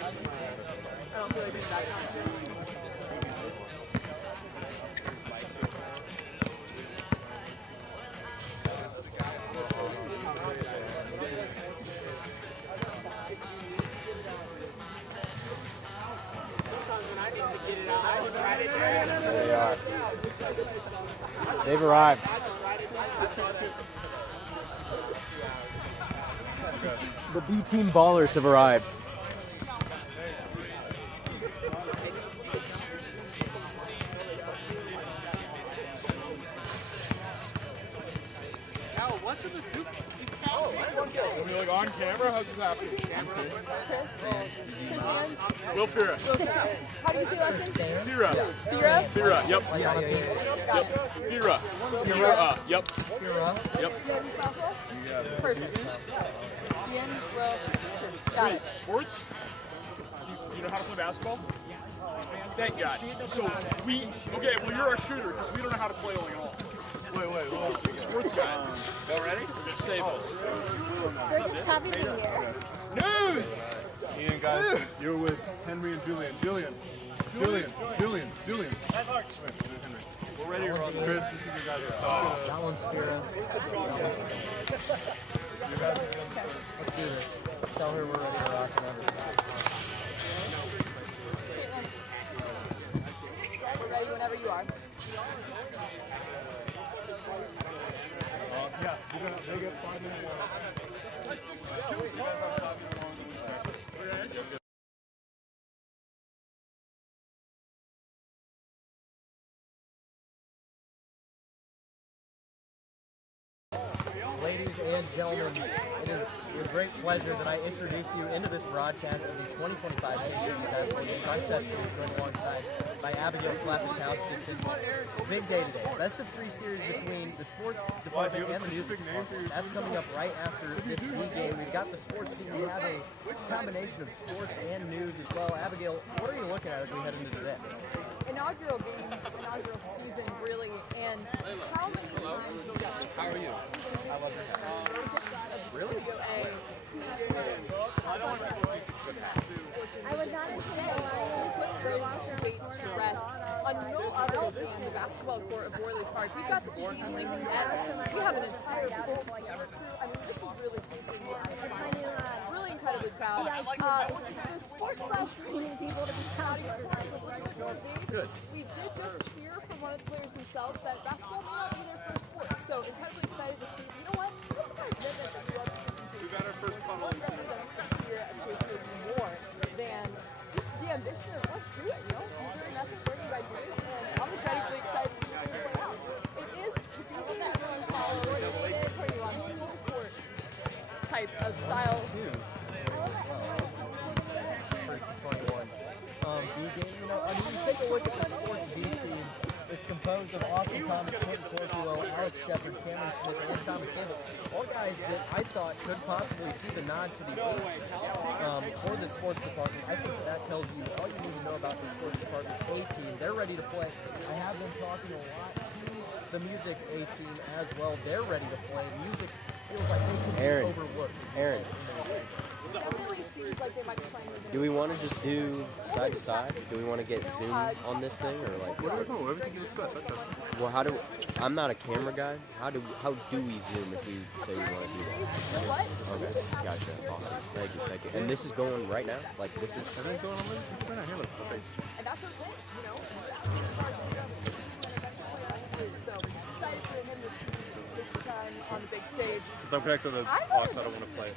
They are. They've arrived. The B team ballers have arrived. What's in the soup? Are we like on camera? How's this happening? Chris and Will Fira. how do you say last name? Fira. Fira? Fira, yep. Yep. Fira. Fira. Yep. Yep. Ian Southwell? Perfect. Ian, Will, Chris. Got it. Sports? Do you know how to play basketball? Thank God. So okay, well you're a shooter because we don't know how to play all in all. Wait, sports guy. Y'all ready? We're gonna save us. We're just happy to be here. News! Ian, guys, you're with Henry and Julian. Julian. We're ready to run. Chris, this is your guys. That one's Fira. Let's do this. Tell her we're ready to rock and everything. We're ready whenever you are. Yeah, they get 5 minutes. Ladies and gentlemen, it is with great pleasure that I introduce you into this broadcast of the 2025 KCOU Basketball Games. I'm Seth Cruz, joined alongside by Abigail Flapatowski. Big day today. Best of 3 series between the sports department and the music department. That's coming up right after this league game. We've got the sports team. We have a combination of sports and news as well. Abigail, what are you looking at as we head into today? Inaugural game, inaugural season, really, and how many times you guys? How are you? Really? I would not put their weights to rest on no other than the basketball court of Worley Park. We've got the cheese Lincoln Nets. We have an entire full crew. I mean, this is really pleasing. Really incredibly proud. The sports/music people to be proud of your We did just hear from one of the players themselves that basketball may not be their first sport. So incredibly excited to see. You know what? That's a kind of commitment that we love to see. We've had our first funnel incident. The spirit of KCOU more than just the ambition of let's do it. You know, considering nothing working by doing, and I'm incredibly excited to see it play out. It is to be the that everyone follows on the full court type of style. First to 21. B game, you know, I mean, you take a look at the sports B team. It's composed of Austin Thomas, Quentin Corculo, Alex Shepard, Cameron Smith, and Thomas Gable. All guys that I thought could possibly see the nod to the eight for the sports department. I think that tells you all you need to know about the sports department A team. They're ready to play. I have been talking a lot to the music A team as well. They're ready to play. Music feels like they could be overlooked. It really seems like they might be playing with Do we want to just do side to side? Do we want to get zoom on this thing, or like? Everything you expect. Well, I'm not a camera guy. How do we zoom if we say we want to do that? Okay, gotcha. Awesome. Thank you. And this is going right now. Like this is. Everything's going on right now. and that's okay, you know. So excited for him to take the time on the big stage. Since I'm connected to the box, I don't want to play.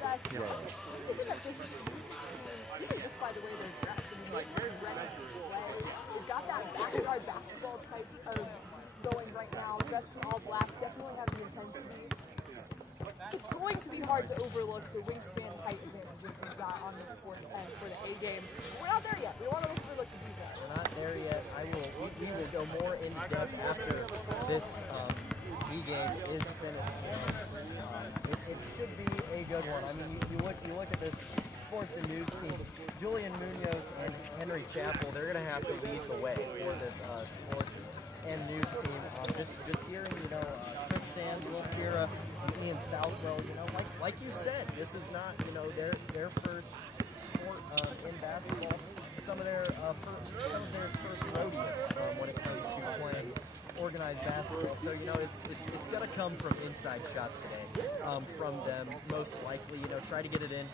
Even just by the way they're dressed, I mean, like they're ready to play. They've got that backyard basketball type of going right now, dressed in all black, definitely have the intensity. It's going to be hard to overlook the wingspan height advantages we've got on the sports end for the A game. We're not there yet. We want to overlook the B game. We're not there yet. We will go more in depth after this B game is finished. It should be a good one. I mean, you look at this sports and news team. Julian Munoz and Henry Chappell, they're going to have to lead the way for this sports and news team. Just hearing, Chris Sand, Will Fira, Ian Southwell, like you said, this is not, their first sport in basketball. for some of their first rodeo when it comes to playing organized basketball. So, you know, it's going to come from inside shots today from them, most likely. You know, try to get it in,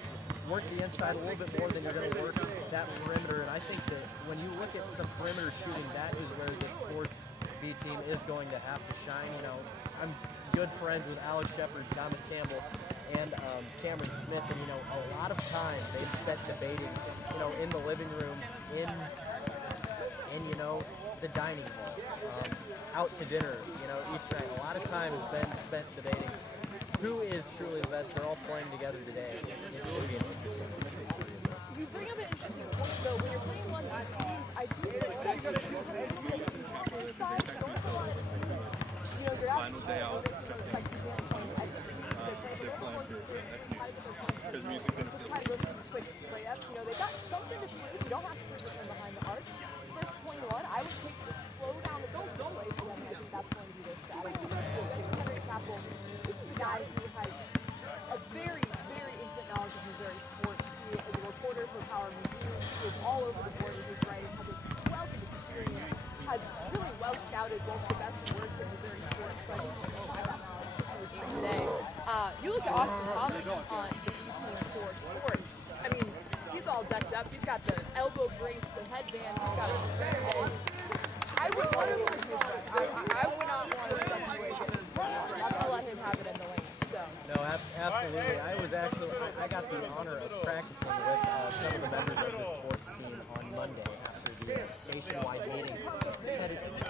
work the inside a little bit more than you're going to work that perimeter. And I think that when you look at some perimeter shooting, that is where this sports B team is going to have to shine. You know, I'm good friends with Alex Shepard, Thomas Campbell, and Cameron Smith, and, you know, a lot of time they've spent debating, you know, in the living room, in you know, the dining halls, out to dinner, you know, each night. A lot of time has been spent debating who is truly the best. They're all playing together today. It should be an interesting one. You bring up an interesting point, though. When you're playing one of these teams, I do think that you're on the side, but also a lot of the teams, you know, you're Final day out. it's like people on the side. They're playing because music finishes. Try to go through quick layups. You know, they've got something to prove. You don't have to prove it from behind the arc. First 21, I would take the slow down, but don't go away from them. I think that's going to be their strategy. Henry Capel, this is a guy who has a very, very intimate knowledge of Missouri sports. He is a reporter for Power Museum. He is all over the board with his writing, has a wealth of experience, has really well scouted both the best and worst of Missouri sports. So I think he's going to apply that knowledge to the game today. You look at Austin Thomas on the B team for sports. I mean, he's all decked up. He's got the elbow brace, the headband. He's got the headband. I would want him on his run. I would not want to step away. I'm going to let him have it in the lane. So. No, absolutely. I got the honor of practicing with some of the members of the sports team on Monday after the station-wide meeting.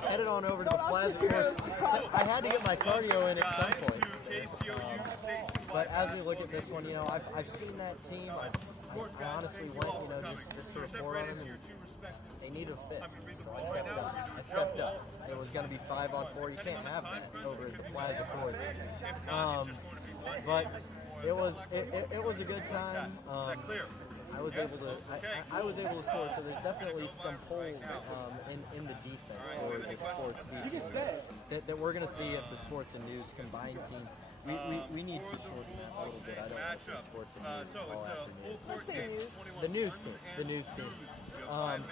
Headed on over to the Plaza Courts. So I had to get my cardio in at some point. But as we look at this one, you know, I've seen that team. I honestly went, you know, just to report on them, and they needed a fit. So I stepped up. It was going to be 5-on-4. You can't have that over at the Plaza Courts. But it was a good time. I was able to score. So there's definitely some holes in the defense for the sports B team that we're going to see if the sports and news combined team. We need to shorten that a little bit. I don't want to say sports and news all afternoon. Let's say news. The news team.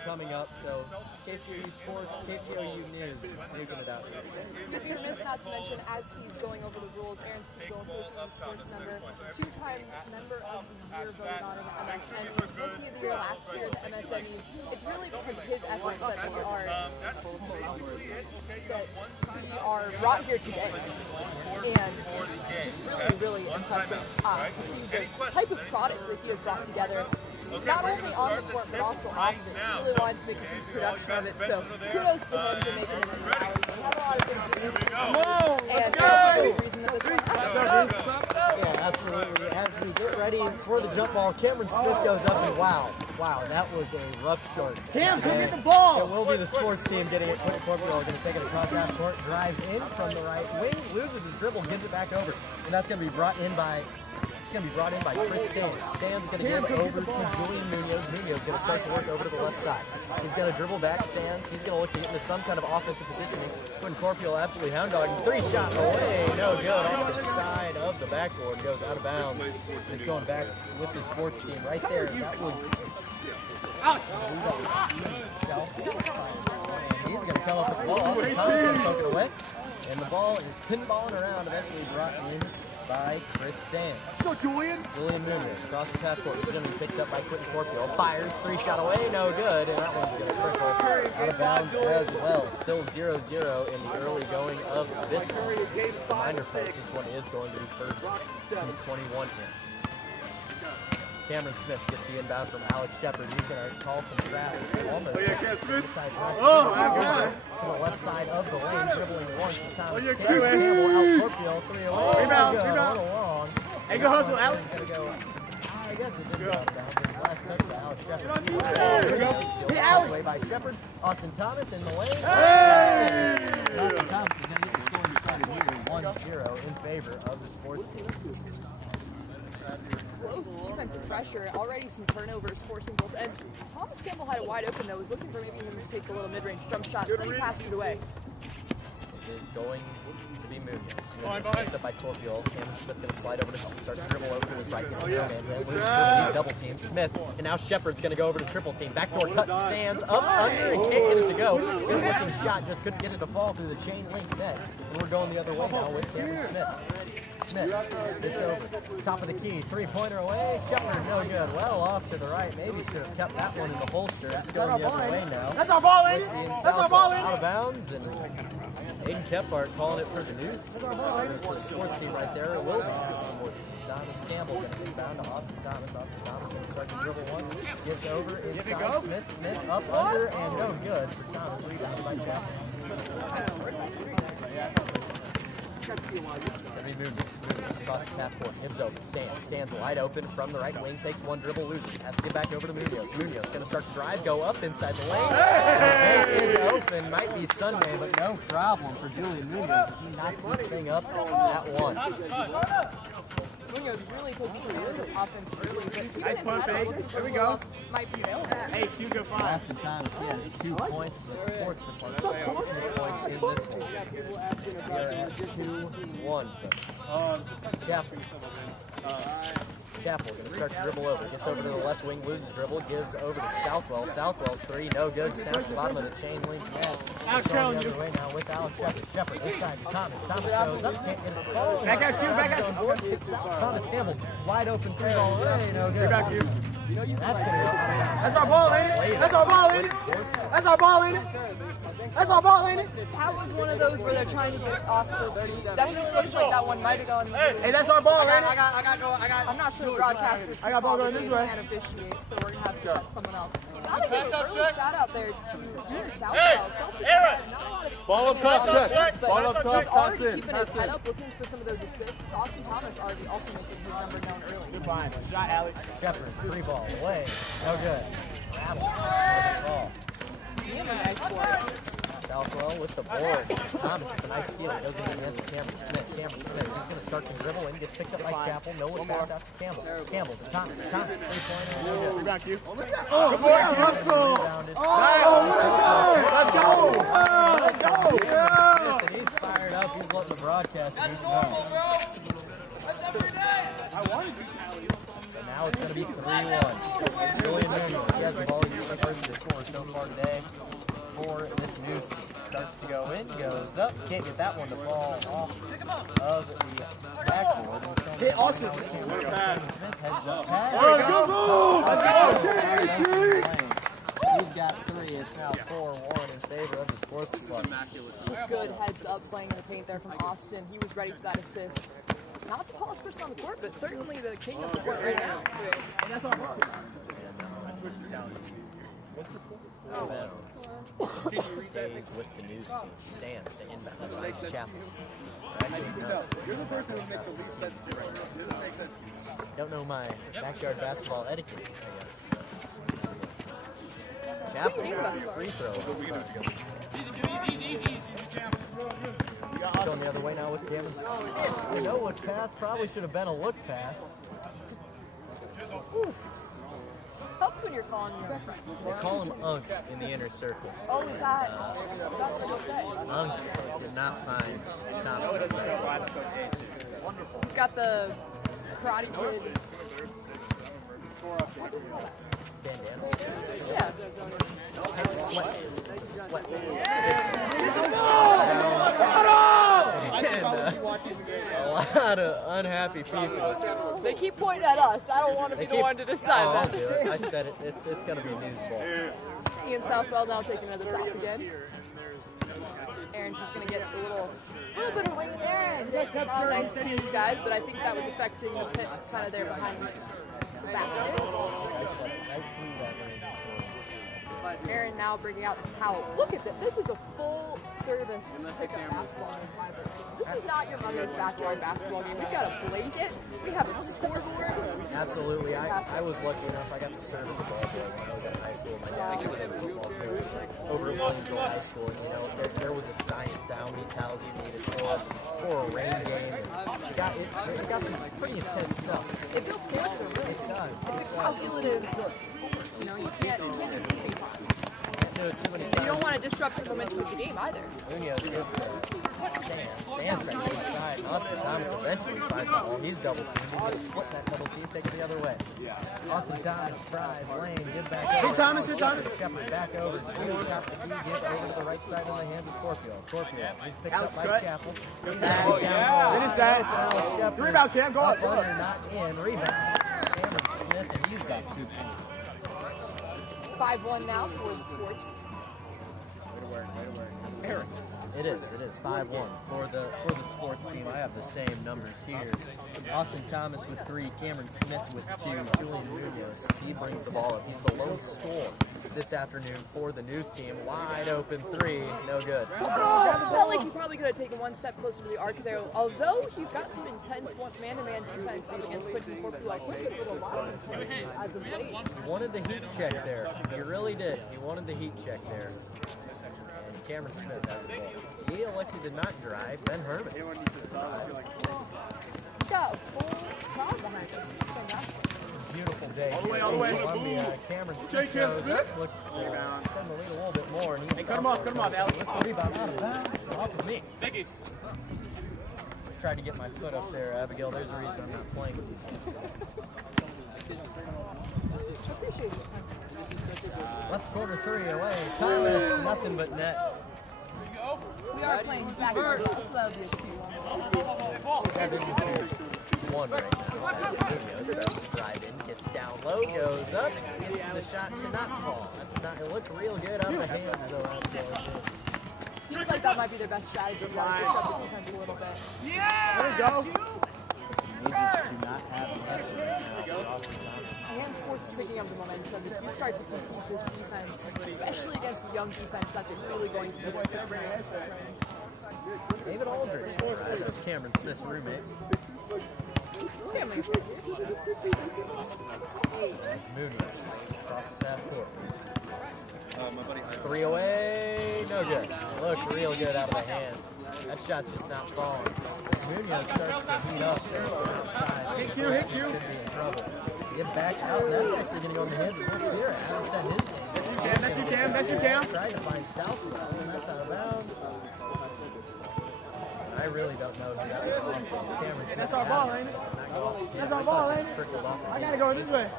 Coming up, so KCOU Sports, KCOU News, taking it out. You'd be remiss not to mention, as he's going over the rules, Aaron Siegel, KCOU Sports member, two-time member of the year voted on in the MSN. He was Rookie of the Year last year at the MSNEs. It's really because of his efforts that we are brought here today. And just really, really impressive to see the type of product that he has brought together. Not only on the court, but also off of it. He really wanted to make a huge production of it, so kudos to him for making this reality. We have a lot of things to do, and that's the reason that this one happened. Yeah, absolutely. As we get ready for the jump ball, Cameron Smith goes up, and wow, that was a rough start. Cam, come get the ball! It will be the sports team getting it. Quentin Corporal going to take it across half court, drives in from the right wing, loses his dribble, gives it back over, and that's going to be brought in by Chris Sands. Sands going to give it over to Julian Munoz. Munoz going to start to work over to the left side. He's going to dribble back Sands. He's going to look to get into some kind of offensive positioning. Quentin Corporal absolutely hound dogging. 3-shot away. No good. Off the side of the backboard. Goes out of bounds. It's going back with the sports team right there. That was self. And he's going to come up with the ball. Thomas going to poke it away. And the ball is pinballing around, eventually brought in by Chris Sands. Go, Julian! Julian Munoz crosses half court. He's going to be picked up by Quentin Corporal. Fires, 3-shot away, no good. And that one's going to trickle out of bounds as well. Still 0-0 in the early going of this one. Reminder, folks, this one is going to be first and 21 here. Cameron Smith gets the inbound from Alex Shepard. He's going to call some traffic. Almost. To the left side of the lane, dribbling once. Thomas Campbell out Corporal, 3 away. Rebound. Long. Hey, go hustle, Alex. I guess it didn't go out of bounds. Last touch to Alex Shepard. Hey, Alex. Away by Shepard. Austin Thomas in the lane. Hey! Austin Thomas is going to get the scoring started here, 1-0 in favor of the sports team. Close defensive pressure, already some turnovers forcing both ends. Thomas Campbell had it wide open though, was looking for maybe him to take a little mid-range jump shot, so he passed it away. It is going to to be Munoz. Picked up by Torpio. Cameron Smith going to slide over to help. Starts to dribble over to his right. Gets a man. He's double team. Smith. And now Shepard's going to go over to triple team. Backdoor cut. Sands up under and can't get it to go. Good looking shot. Just couldn't get it to fall through the chain link net. And we're going the other way now with Cameron Smith. Smith gets over. Top of the key. 3-pointer away. Shepard no good. Well off to the right. Maybe should have kept that one in the holster. It's going the other way now. That's our ball, ain't it? That's our ball, ain't it? Out of bounds. And Aiden Kephart calling it for the news. The sports team right there. It will be the sports team. Thomas Campbell going to inbound to Austin Thomas. Austin Thomas going to start to dribble once. Gives over inside. Smith up under and no good for Thomas. Rebounded by Chapman. Moves across his half court, gives over. Sands wide open from the right wing, takes one dribble, loses. Has to get back over to Munoz. Munoz going to start to drive, go up inside the lane. It is open, might be Sunday, but no problem for Julian Munoz as he knocks this thing up at one. Munoz really taking advantage of this offense early, but he Nice pump fake. Here we go. Might be available. Hey, Hugo, fine. Austin Thomas, he has 2 points. The sports department 2 points in this one. We are at 2-1, folks. Chapel going to start to dribble over. Gets over to the left wing, loses dribble, gives over to Southwell. Southwell's 3, no good. Snaps the bottom of the chain link net. Alex Going the other way now with Alex Shepard. Shepard inside to Thomas. Thomas goes up, can't get it. Oh, Back out, Q, back out. Thomas Campbell, wide open 3-ball away, no good. Back you. That's going to go. That's our ball, ain't it? That's our ball, ain't it? That's our ball, ain't it? That's our ball, ain't it? That was one of those where they're trying to get off the. Definitely looks like that one might have gone. Hey, that's our ball, ain't it? I'm not sure the broadcasters. I got ball going this way. Can't officiate, so we're gonna have to get someone else. Gotta give a early shout out there to Unit Southwell. Ball up top, check. Ball up top, He's already keeping his head up, looking for some of those assists. Austin Thomas already also making his number known early. You're fine. Shot, Alex. Shepard, 3-ball away, no good. Alex, ball. He had a nice board. Southwell with the board. Thomas with a nice steal. It goes into the hands of Cameron Smith. Cameron Smith, he's going to start to dribble and gets picked up by Chapel. No one pass out to Campbell. Campbell to Thomas. Thomas, 3-pointer. No good. Rebound, Q. Good boy, Russell. Let's go. Let's go. Yeah. And he's fired up. He's letting the broadcast beat him up. So now it's going to be 3-1. Julian Munoz, he has the ball. He's the first to score so far today. For this news team. Starts to go in, goes up, can't get that one to fall off of the backboard. Hey, awesome. Smith heads up pass. Let's go. He's got 3. It's now 4-1 in favor of the sports club. Just good heads up playing in the paint there from Austin. He was ready for that assist. Not the tallest person on the court, but certainly the king of the court right now. Stays with the news team. Sands to inbound. Nice Chapel. You're the person who make the least sense to right now. It doesn't make sense. Don't know my backyard basketball etiquette, I guess. Chapel, free throw. Going the other way now with Cameron. No look pass. Probably should have been a look pass. Helps when you're calling your reference. They call him Unk in the inner circle. Oh, is that what they say? Unk did not find Thomas. He's got the Karate Kid. Bandana. Yeah. Sweat. It's a sweat. A lot of unhappy people. They keep pointing at us. I don't want to be the one to decide I'll that. do it. I said it. It's going to be a news ball. Ian Southwell now taking it to the top again. Aaron's just going to get a little bit of rain there. Not a nice clear skies, but I think that was affecting the pit kind of there behind the basket. I slept right through that rain this morning. Aaron now bringing out the towel. Look at that. This is a full service pickup basketball game. This is not your mother's backyard basketball game. We've got a blanket. We have a scoreboard. Absolutely. I was lucky enough. I got to serve as a ball boy when I was in high school. My dad was a football coach over at Williamsville High School. And, you know, there was a science to how many towels you needed for a rain game. It got some pretty intense stuff. It builds character. Really. It does. It's a calculative sport. You know, you can't do too many times. Can't do it too many times. You don't want want to disrupt the momentum of the game either. Munoz gives to Sands back inside. Austin Thomas eventually finds the ball. He's double teamed. He's going to split that double team, take it the other way. Austin Thomas tries, Lane, give back over. Hey Thomas. Shepard back over. He's got the key, give over to the right side in the hands of Scorpio. Scorpio, he's picked Alex up by Scott. Chapel. Oh, yeah. Finish that. Good rebound, Cam. Go up. Not in. Rebound. Cameron Smith, and he's got 2 points. 5-1 now for the Sports. It is 5-1 for the Sports team. I have the same numbers here. Austin Thomas with 3, Cameron Smith with 2, Julian Munoz, he brings the ball up. He's the lone scorer this afternoon for the news team. Wide open 3, no good. Felt like he probably could have taken one step closer to the arc there, although he's got some intense man-to-man defense up against Quentin Porpio. Quentin did a lot of this as of late. He wanted the heat check there. He really did. He wanted the heat check there. And Cameron Smith has the ball. He elected to not drive. Ben Herman. Got a full crowd behind us. This is fantastic. Beautiful day. All the way. Columbia. Cameron Smith looks extend the lead a little bit more. And Hey, cut him off, Alex. Rebound out of bounds. Off of me. Thank you. Tried to get my foot up there, Abigail. There's a reason I'm not playing with these guys. Left quarter 3 away. Thomas, nothing but net. We are playing back and forth, so that would be a 2-1. 7-1 right now. Munoz starts to drive in, gets down low, goes up, gets the shot to not fall. It looked real good on the hands though, Abigail. Seems like that might be their best strategy, to disrupt the defense a little bit. There we go. They just do not have the answer right now for Austin Thomas. And Sports is picking up the momentum. If you start to fatigue this defense, especially against a young defense, that's really going to be David Aldridge, right? That's Cameron Smith's roommate. It's family. That's Munoz. Crosses half court. 3 away, no good. Looked real good out of the hands. That shot's just not falling. Munoz starts to heat up there outside. Hit Q. Could be in trouble. Get back out, and that's actually going to go in the hands of Rick Beer. Alex had his game. That's you, Cam. Trying to find Southwell, and that's out of bounds. I really don't know who that was. Cameron Smith. That's our ball, ain't it? That's our ball, ain't it? Trickled off of I gotta go this way.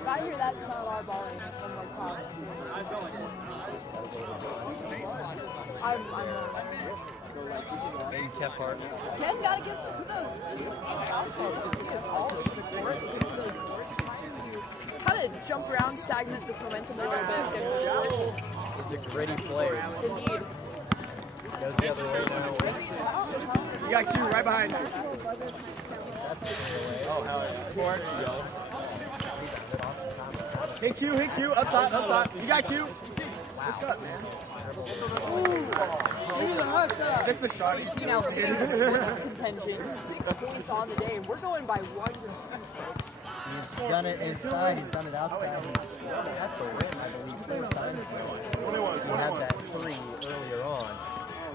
If I hear that's not our ball one more time, Maybe Kephart. Ken gotta give some kudos to Southwell because he is all over the court. To kind of jump around, stagnate this momentum a little bit against Sports. He's a gritty player. Indeed. Goes the other way now. You got Q right behind you. That's the way. Oh, hell yeah. Hit Q. Up top. You got Q. Wow. That's the shot. You know, leading the Sports contingent, 6 points on the day, and we're going by 1s and 2s, folks. He's done it inside, he's done it outside, he's scored at the rim, I believe, 4 times now. He had that 3 earlier on.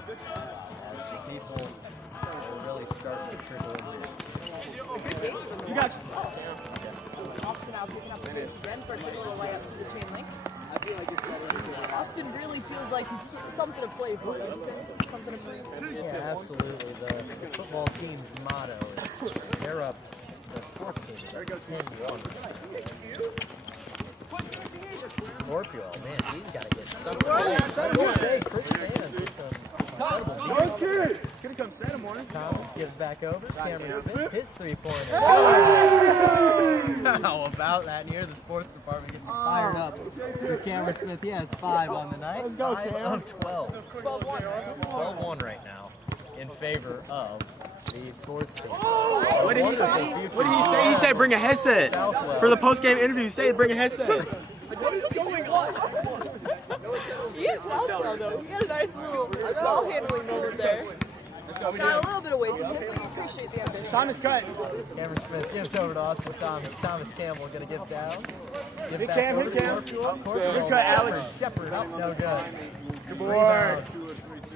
As the people are really starting to trickle in here. A good game for them. You got as well. Austin now picking up the pace again for a quick little layup to the chain link. Austin really feels like he's something to play for. Something to prove. Yeah, absolutely. The football team's motto is they're up. The sports team is up 10-1. Scorpio, man, he's got to get something. I will say, Chris Sands with some incredible defense. Could have come Santa morning. Thomas gives back over. Cameron Smith, his 3-pointer. How about that? And here the sports department getting fired up. For Cameron Smith, he has 5 on the night. Let's go, 5 Cam. of 12. 12-1 right now in favor of the sports team. What did he say? He said bring a headset. Southwell. For the post-game interview, he said bring a headset. What is going on? He hit Southwell though. He had a nice little ball handling moment there. Got a little bit away from him, but you appreciate the ambition. Thomas cut. Cameron Smith gives over to Austin Thomas. Thomas Campbell going to get down. Give Hit back Cam, over hit to Cam. Corpio. Good cut, Alex. Shepard up, no good. Good board.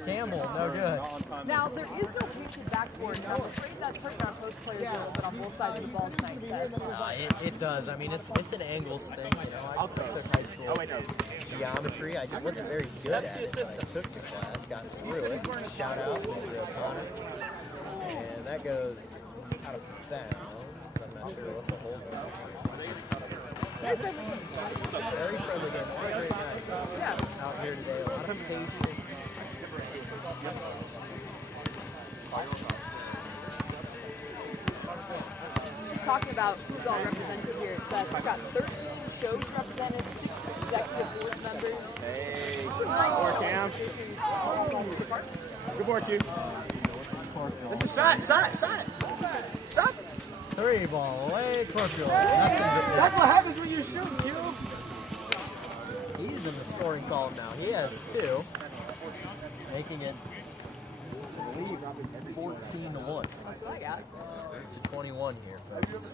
Campbell, no good. Now, there is no painted backboard. I'm afraid that's hurting our post players a little bit on both sides of the ball tonight, Seth. It does. I mean, it's an angles thing. You know, I took high school geometry. I wasn't very good at it, but I took the class, got through it. Shout out to Mr. O'Connor. And that goes out of bounds. I'm not sure what the hold was. Very friendly game. Very great guys. Yeah. Out here today, a lot of patience. Just talking about who's all represented here at Seth. We've got 13 shows represented, 6 executive board members. Hey, It's a nice good board, show. Cam. KCOU's across all the departments. Good board, Q. This is Sut. 3 ball away, Corporal. That's what happens when you shoot, Q. He's in the scoring column now. He has 2, making it, I believe, 14-1. That's what I got. Goes to 21 here, folks.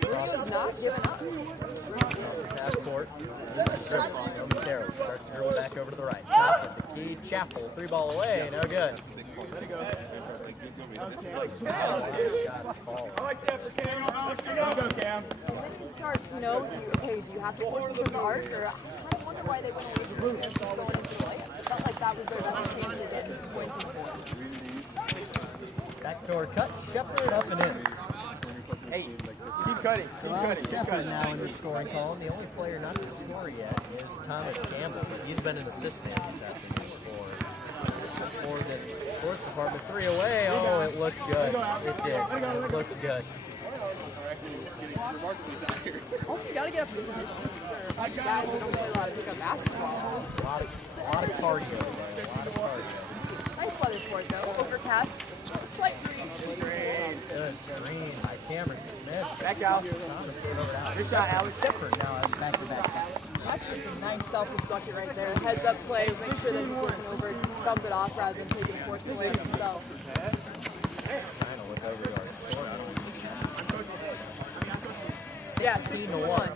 Julio's not giving up. Crosses half court. This is dribbling momentarily. Starts to dribble back over to the right. Top of the key. Chapel. 3 ball away. No good. Shots fall. Go, Cam. When you start, do you have to force it from the arc, or I kind of wonder why they went away from just going into the layups. It felt like that was their best chance of getting some points in the board. Backdoor cut. Shepard up and in. Hey, keep cutting. Shepard now in the scoring column. The only player not to score yet is Thomas Campbell. He's been an assist man this afternoon for this sports department. 3 away. Oh, it looked good. It did. It looked good. Also, you got to get up in position for guys that don't play a lot of pickup basketball. A lot of cardio today. A lot of cardio. Nice weather for it, though. Overcast, slight breeze. Good screen by Cameron Smith. Back out. Thomas gave over to Alex. Good shot, Alex. Shepard now has back-to-back baskets. That's just a nice selfless bucket right there. Heads up play, make sure that he's looking over, dump it off rather than taking a force away himself. Trying to look over to our score. Yeah, 16-1.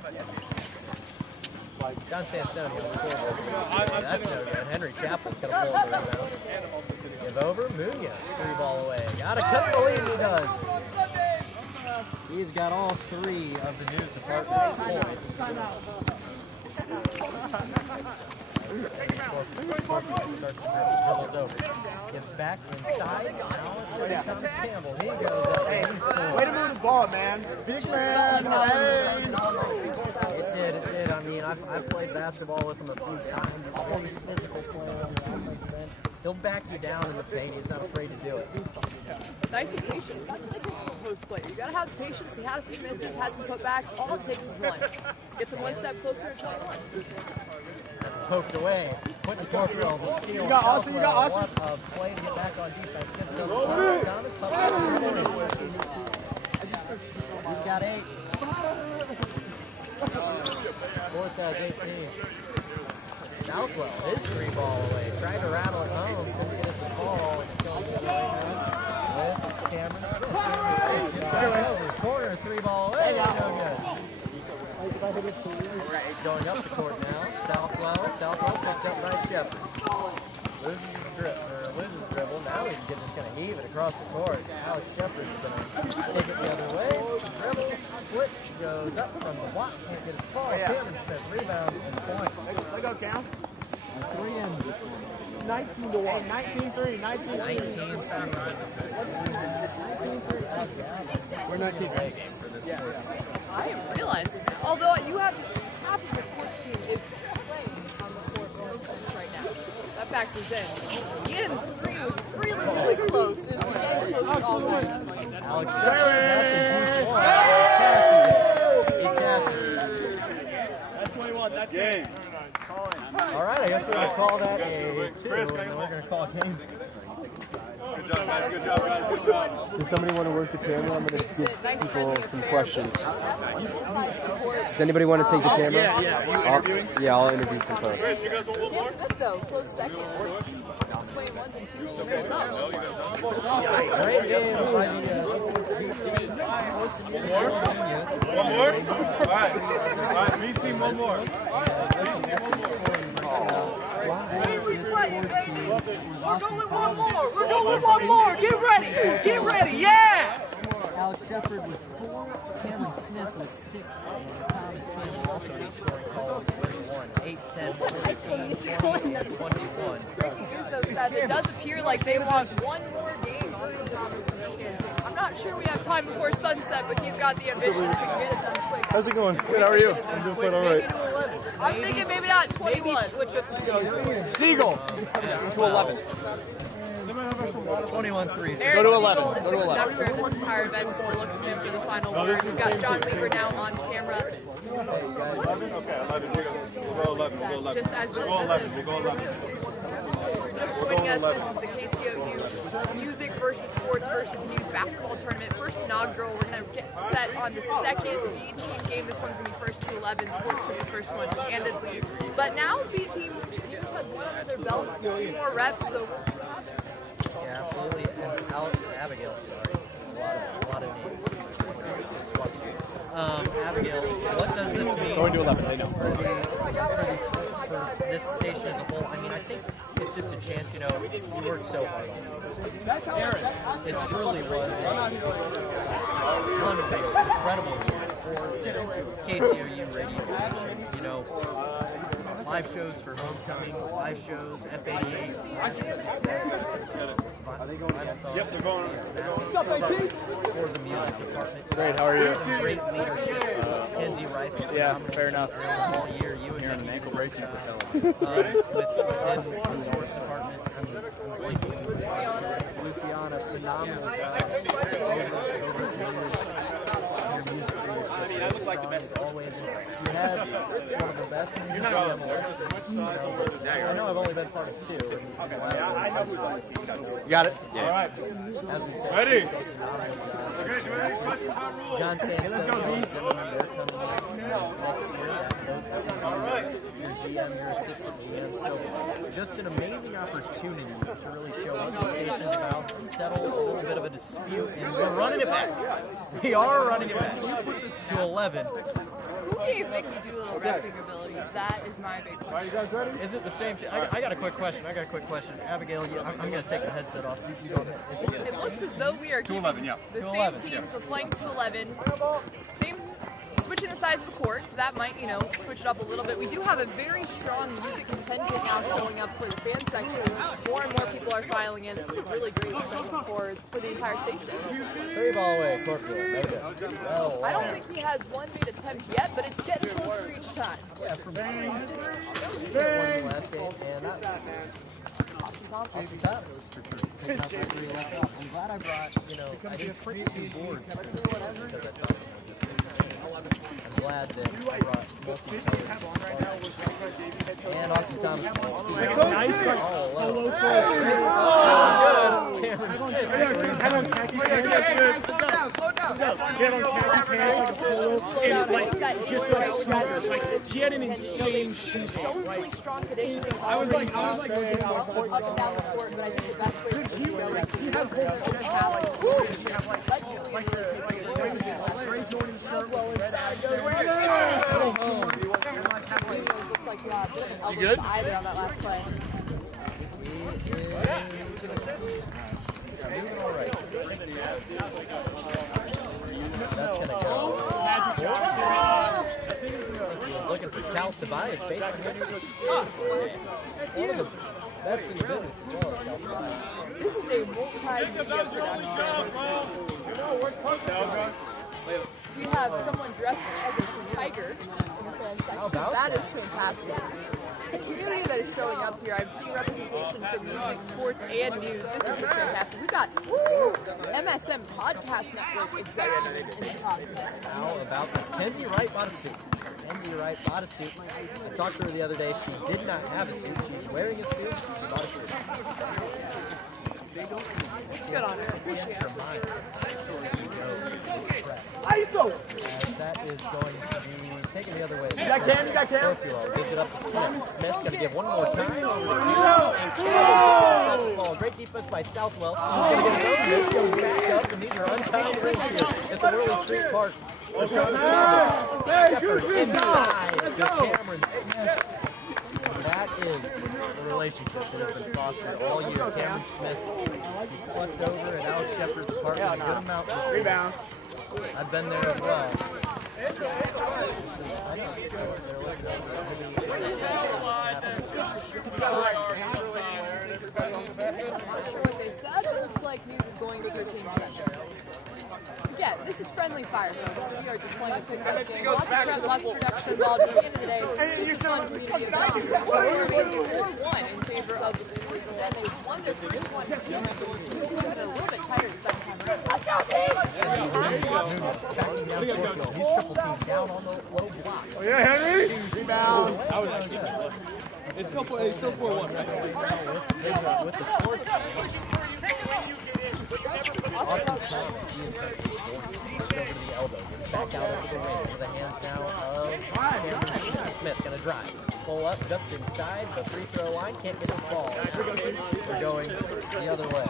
John Sansoni on the scoreboard. That's no good. Henry Chappell's going to pull the rebound. Give over. Munoz, 3 ball away. Got to cut the lead. He does. He's got all 3 of the news department's points. Starts to dribbles over. Gives back inside. Now it's comes Campbell. He goes up and he scores. Way to move the ball, man. Big man. It did. I mean, I've played basketball with him a few times. He's a very physical player. He'll back you down in the paint. He's not afraid to do it. Nice and patient. That's what it takes from a post player. You got to have patience. He had a few misses, had some putbacks. All it takes is one. Gets him one step closer to 21. That's poked away. Quentin Corfield will steal. You got Austin. What a play to get back on defense. Gets it over to Thomas. He's got 8. Sports has 18. Southwell, his 3 ball away. Trying to rattle it home. Couldn't get it to fall. It's going to be with Cameron Smith. Over. Corner, 3 ball away. No good. He's going up the court now. Southwell picked up by Shepard. Loses his dribble. Now he's just going to heave it across the court. Alex Shepard's going to take it the other way. Dribble, splits, goes up from the block. Can't get it to fall. Cameron Smith rebounds and points. Let go, Cam. 3 ends this one. 19-1. 19-3. 19-3. We're 19-3. I am realizing that. Although you have half of the sports team is playing on the court right now. That factors in. Ian's 3 was really close. It's been getting close all night. Alex Shepard, that's a he cashes it. That's 21. That's game. All right, I guess we're going to call that a 2, and then we're going to call a game. Good job, guys. Good job, guys. Does somebody want to work the camera? I'm going to give people some questions. Does anybody want to take the camera? Yeah. You interviewing? Yeah, I'll interview some folks. Chris, you guys want one Cam more? Smith, though, close second. playing ones and twos for themselves. Great game by the Sports B team. One more? All right, B team, one more. We're going one more. Get ready. Get ready. Yeah. Alex Shepard with 4, Cameron Smith with 6, and Thomas Campbell also scoring call with 31, 8, 10, 14, 21. It does appear like they want one more game. I'm not sure we have time before sunset, but he's got the ambition to get it done quick. How's it going? Good, how are you? I'm doing quite all right. I'm thinking maybe not 21. Siegel to 11. 21-3. Go to 11. Go to 11. This entire event, so we're looking at him for the final word. We've got John Weaver now on camera. 11? Okay, 11. We'll go 11. We'll go 11. Just as We'll go 11. We'll go 11. Just joining us, this is the KCOU Music versus Sports versus News basketball tournament. First inaugural. We're going to get set on the second B team game. This one's going to be first to 11. Sports took the first one handedly. But now B team News has one under their belt, 2 more reps, so we'll see what happens. Yeah, absolutely. And Abigail, sorry. A lot of names. Plus you. Abigail, what does this mean? Going to 11, I know. For this station as a whole? I mean, I think it's just a chance, you know, we worked so hard on it. It truly was one of the incredible for KCOU radio stations, you know. Live shows for homecoming, live shows, F88. Yep, they're going. For the music department. Great, how are you? Some great leadership. Kenzie Wright. Yeah, fair enough. All year, you and You're on an ankle brace, you could tell. within the sports department. I'm blanking. Luciana, phenomenal job. Over the years. Your music leadership. Always. You had one of the best. You're not I know I've only been part of 2. You got it? All right. As we said, Ready? John Sansone, Zimmerman, they're coming next year. Your GM, your assistant GM. So just an amazing opportunity to really show what the station is about, settle a little bit of a dispute, and we're running it back. We are running it back to 11. Who gave Mickey Doolittle repping ability? That is my big question. Are you guys ready? Is it the same? I got a quick question. Abigail, I'm going to take the headset off. You don't have It looks as though we are keeping 11, yeah. the To same 11, teams. We're playing to 11. Same, switching the size of the court, so that might, you know, switch it up a little bit. We do have a very strong music contingent now showing up for the fan section. More and more people are filing in. This is a really great thing for the entire station. 3 ball away, Corkville. Well, I don't think he has one made attempt yet, but it's getting closer each time. yeah, from one in the last game, and that's Austin Thompson. Austin Thomas. Picking up where he left off. I'm glad I brought, you know, I didn't print 2 boards for this one because I thought, I'm glad that I brought multi-colored and Austin Thomas with Steve. Just like sneakers. Like, he had an insane shoe Shown really strong conditioning. I was like up and down the court, but I think the best way to go is to have good talent. Let Julian really take Williams looks like he had a bit of an elbow to the eye there on that last play. That's going to go. Looking for Cal Tobias, basically. One of the best in the business as well as Cal Tobias. This is a multi-media production. We have someone dressed as a tiger in the fan section. That is fantastic. The community that is showing up here, I'm seeing representation from music, sports, and news. This is just fantastic. We've got MSM Podcast Network executive in the process. How about this? Kenzie Wright bought a suit. I talked to her the other day. She did not have a suit. She's wearing a suit. She bought a suit. It's good on her. Appreciate it. That is going to be taken the other way. You got Cam? You got Cam? Gives it up to Smith. Smith going to give one more time. Great defense by Southwell. He's going to get his own miss. Goes back up, and these are untimed rules here. It's a really street park. Shepard inside to Cameron Smith. That is the relationship that has been fostered all year. Cameron Smith, he slept over at Alex Shepard's apartment a good amount this year. Rebound. I've been there as well. Not sure what they said, but it looks like news is going to 13 seconds. Again, this is friendly fire, folks. We are just playing a pickup game. Lots of prep, lots of production involved. At the end of the day, just a fun community event. We're made 4-1 in favor of the sports event. They won their first one. It seemed like they were losing, but a little bit tighter the second time around. He's triple teamed down on the low block. Oh, yeah, Henry. Rebound. It's still 4-1, right? With the sports. Awesome Thomas, he is hurt. Gets over to the elbow. Gets back out over the wing. There's a hands down of Cameron Smith. Going to drive. Pull up just inside the free throw line. Can't get the ball. We're going the other way.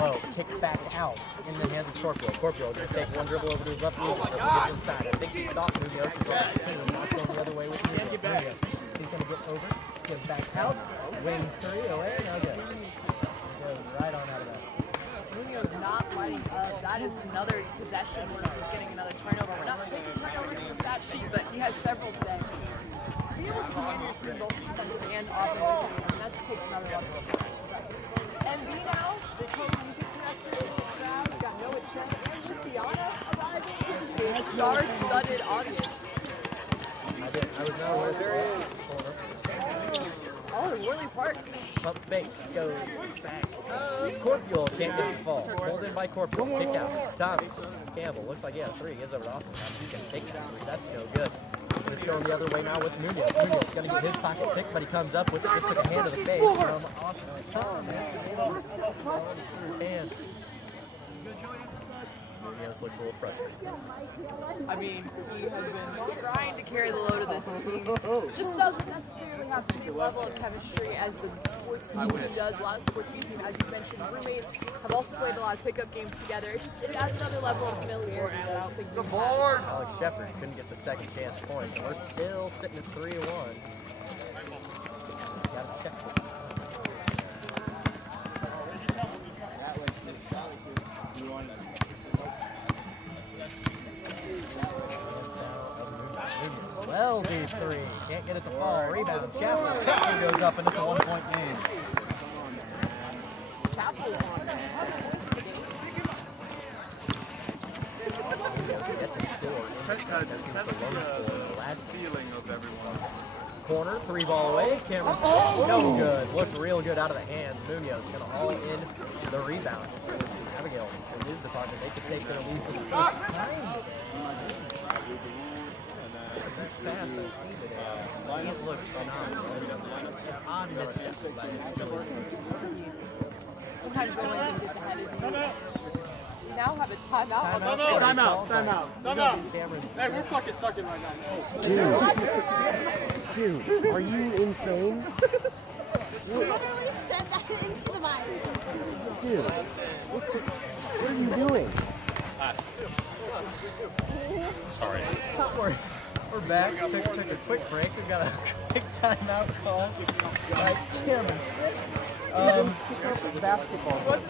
Low, kick back out in the hands of Corporal. Corporal going to take one dribble over to his left knee. Gets inside. I think he thought Munoz was on his team. Not going the other way with Munoz. He's going to get over, give back out. Wing three away. Now good. Goes right on out of that. Munoz not lighting up. That is another possession where he's getting another turnover. We're not taking turnovers in the stat sheet, but he has several today. To be able to command your team both defensive and offensively, that just takes another level of impressive. And B now, the co-music director, we got Noah Chen and Luciana arriving. This is a star-studded audience. I was not aware there is. Oh, in Worley Park. Pump fake. Goes back. Corporal can't get the fall. Pulled in by Corporal. Kick out. Thomas. Campbell. Looks like he had a three. Gives over to Austin. He's going to take that three. That's no good. And it's going the other way now with Munoz. Munoz going to get his pocket picked, but he comes up with it. Just took a hand to the face from Austin Thomas. His hands. Munoz looks a little frustrated. I mean, he has been trying to carry the load of this team. Just doesn't necessarily have the same level of chemistry as the sports B team does. A lot of sports B team, as you mentioned, roommates have also played a lot of pickup games together. It adds another level of familiarity that I don't think the board. Alex Shepard couldn't get the second chance points, and we're still sitting at 3-1. Got to check this. Well, deep three. Can't get it to fall. Rebound. Chapel. Chapel goes up, and it's a 1-point game. Chapels. Yet to score. That's the lone score. The last feeling of everyone. Corner, three ball away. Cameron Smith, no good. Looked real good out of the hands. Munoz going to haul in the rebound. Abigail, in his department, they could take their lead for the first time. Best pass I've seen today. He's looked phenomenal. On misstep by Julie. Sometimes the one team gets ahead of you. We now have a timeout. Timeout. Cameron Hey, we're fucking sucking right now. Dude, are you insane? Literally said that into the mic. Dude, what are you doing? Sorry. We're back. Took a quick break. We've got a quick timeout call by Cameron Smith. Basketball. He was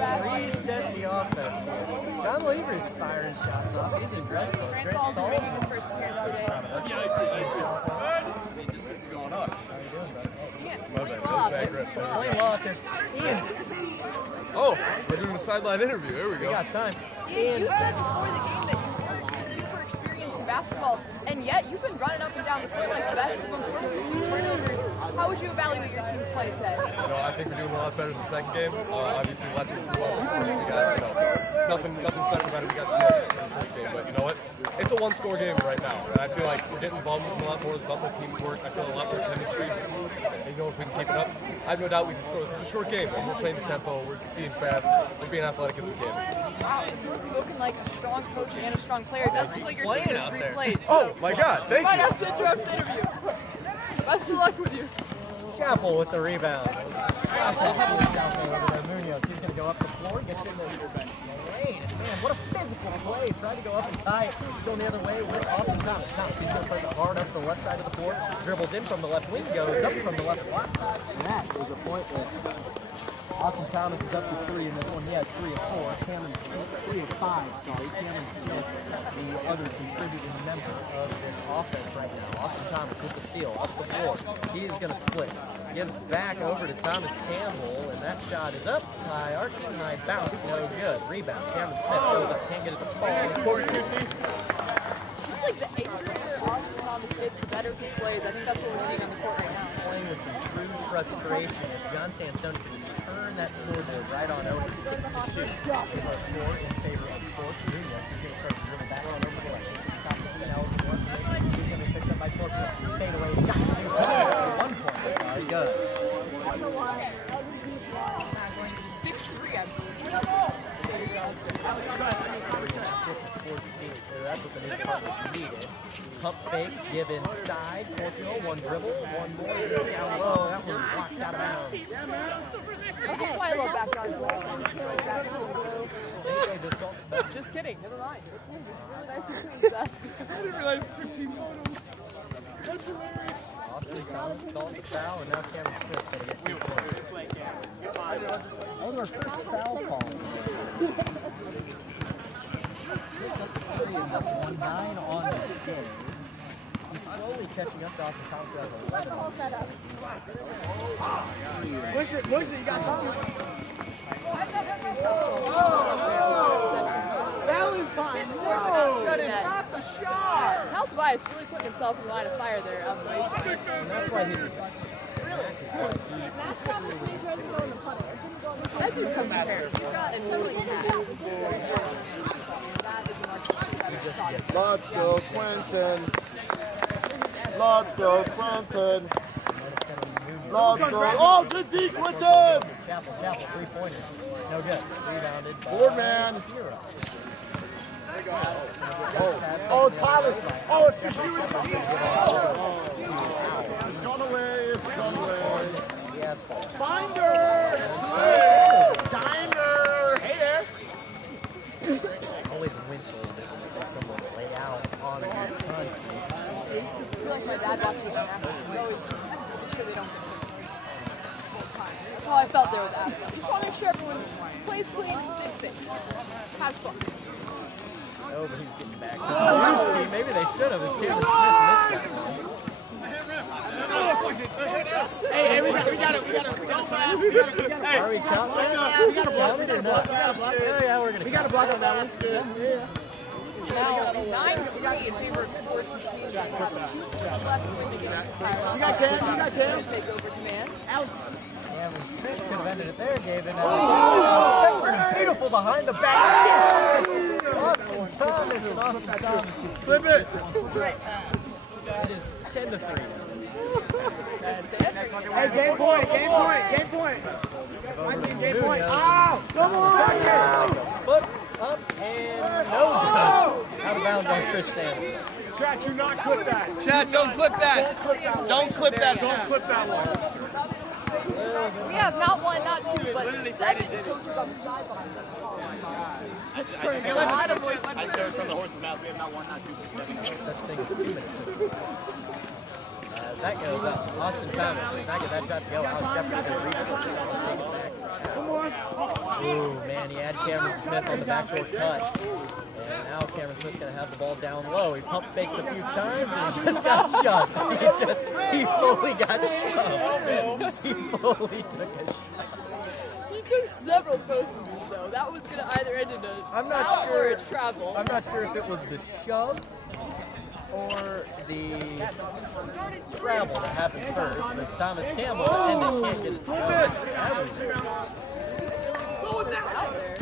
not reset the offense here. John Lever's firing shots off. He's aggressive. Grant Great Saul's Saul. making his first appearance today. It's going up. How you doing, buddy? Playing Lane Law up there. Ian, Oh, we're doing a sideline interview. There we we go. got time. Ian, you said before the game that you're super experienced in basketball, and yet you've been running up and down the court like the best among turnovers. How would you evaluate your team's play today? I think we're doing a lot better than the second game. Obviously, left it well before we got, nothing special about it. We got smoked in the first game, but you know what? It's a one-score game right now, and I feel like we're getting involved with a lot more of the teamwork. I feel a lot more chemistry. And you know, if we can keep it up, I have no doubt we can score. This is a short game, and we're playing the tempo. We're being fast. We're being athletic as we can. Wow, spoken like a strong coach and a strong player. It doesn't look like your team has 3 plays. Oh my God! Thank Might you. have to interrupt the interview. Best of luck with you. Chapel with the rebound. Cross-up for Chapel over there. Munoz, he's going to go up the floor, gets in the lane. Man, what a physical play. Tried to go up and tie it. He's going the other way with Austin Thomas. He's going to press it hard up the left side of the floor. Dribbles in from the left wing, goes up from the left block. And that is a point there. Austin Thomas is up to 3 in this one. He has 3 of 4. Cameron Smith, 3 of 5, sorry. Cameron Smith, the other contributing member of this offense right now. Austin Thomas with the seal up the floor. He is going to split. Gives back over to Thomas Campbell, and that shot is up high, arcing high, bounce, no good. Rebound. Cameron Smith goes up, can't get it to fall. Seems like the angrier Austin Thomas gets, the better he plays. I think that's what we're seeing on the court right now. Playing with some true frustration. If John Sansoni can just turn that scoreboard right on over 6-2 is our score in favor of Sports. Munoz, he's going to start to dribble back on over the left. He's going to be picked up by Corcoran. Fade away shot. 1 point. Very good. It's not going to be 6-3, I believe. That's what the sports team, that's what the news department needed. Pump fake, give inside. Portugal, 1 dribble, 1 more. Down low, that one blocked out of bounds. That's why I love backyard blow. Just kidding, never mind. I didn't realize it took team photos. That's hilarious. Austin Thomas called the foul, and now Cameron Smith's going to get 2 points. That was our first foul call. Smith's up to 3 in this one, 9 on this game. He's slowly catching up to Austin Thomas, who has 11. Push it, you got time. Valentine, no, that is not the shot. Hal Tobias really putting himself in the line of fire there on the ice. And that's why he's the best. Really? That dude comes prepared. He's got an ability to Let's go, Quentin. Let's go, Quentin. Let's go. Oh, good D, Quentin. Chapel, 3-pointer. No good. Rebounded by Board man. Oh, Tyler. Oh, it's just you. It's gone away. It's gone away. The asphalt. Finder. Finder. Hey there. Always wince a little bit when you see someone lay out on the front. I feel like my dad watches gymnastics. He's always making sure they don't get full time. That's how I felt there with asphalt. You just want to make sure everyone plays clean and stays safe. Has fun. Oh, but he's getting back to the team. Maybe they should have, as Cameron Smith missed that one. Hey, we got it. Are we counting that? We got to block it or not? Yeah, we're going to. We got to block on that one. Yeah. Now 9-3 in favor of Sports, which means we have 2 minutes left to win the game. You got Cam. Take over command. Cameron Smith could have ended it there, gave it out. Shepard, beautiful behind the back. Austin Thomas, and Austin Thomas gets Flip it. It is 10-3. That's it. Hey, game point. My team, game point. Oh, come on. Foot up and no good. Out of bounds on Chris Sands. Chat, do not clip that. Chad, don't clip that. Don't clip that. Don't clip that one. We have not 1, not 2, but 7 coaches on the sideline. A lot of voices. I chose from the horse's mouth. We have not 1, not 2. Such thing as 2 minutes. As that goes up, Austin Thomas does not get that shot to go. Alex Shepard is going to reach it. Take it back. Ooh, man, he had Cameron Smith on the backdoor cut. And now Cameron Smith's going to have the ball down low. He pump fakes a few times and he just got shoved. He fully got shoved. He fully took a shot. He took several post moves, though. That was going to either end in I'm not foul sure. or a travel. I'm not sure if it was the shove or the travel that happened first, but Thomas Campbell can't get it to go. Out there.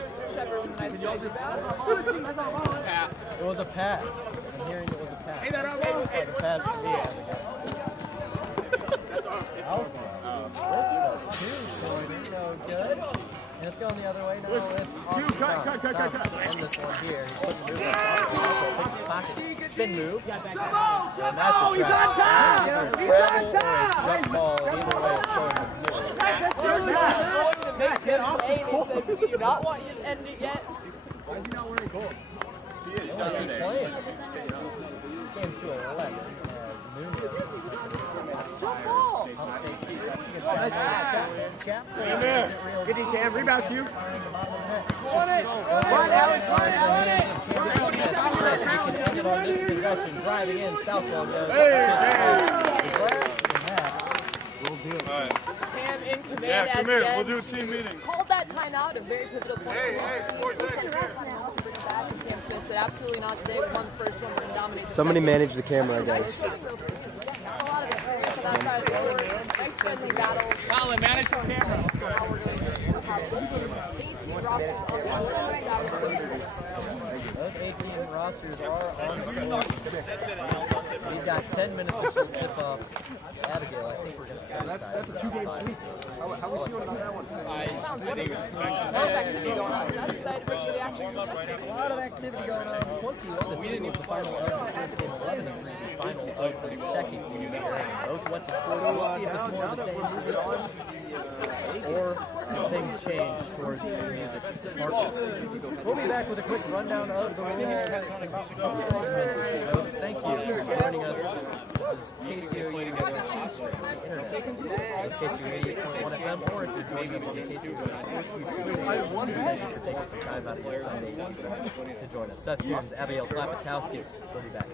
ruin the nice day. Pass. It was a pass. I'm hearing it was a pass. Hey, that looked like a pass to me. Two's going in, no good. And it's going the other way now with Austin Thomas. Thomas will end this one here. He's putting moves on Southwell. Southwell picks his pocket. Spin move. And that's a trap. That's either a travel or a jump ball. Either way, it's going to the middle. Going to make them pay. They said, we do not want you to end it yet. Why is he not wearing gold? He is. He's playing. This game's to 11 as Munoz. Jump ball. Nice pass. Good D, Cam. Rebound to you. Run, Alex, run, Alex. Continued on this possession, driving in. Southwell goes. The glass and that. We'll do it. Cam in command Yeah, at come the here. end. We'll do a team meeting. Called that timeout, a very pivotal point for this team. Looked like rest now to bring it back, and Cam Smith said absolutely not today. We won the first one, we're going to dominate the Somebody second. manage the camera, Nice guys. shot for Opinions. Again, not a lot of experience on that side of the court. Nice friendly battle. Colin, manage the camera. Now we're going to have 18 rosters on the court to establish those rules. Both 18 rosters are on the court. We've got 10 minutes until tip-off. Abigail, I think we're going to start. That's a 2-game sweep. How we feeling about that one? Sounds wonderful. A lot of activity going on. So I'm excited for the action. A lot of activity going on. 21-3 was the final of the first game. 11-3 the final of the second game. Both went to score. We'll see if it's more of the same for this one, or things change towards the music. We'll be back with a quick rundown of the rules. Folks, thank you for joining us. This is KCOU internet. KCOU 88.1 FM, or if you're joining us on the KCOU Sports YouTube page, thanks for taking some time out of your Sunday to join us. Seth Hughes, Abigail Klapatowskis. We'll be back.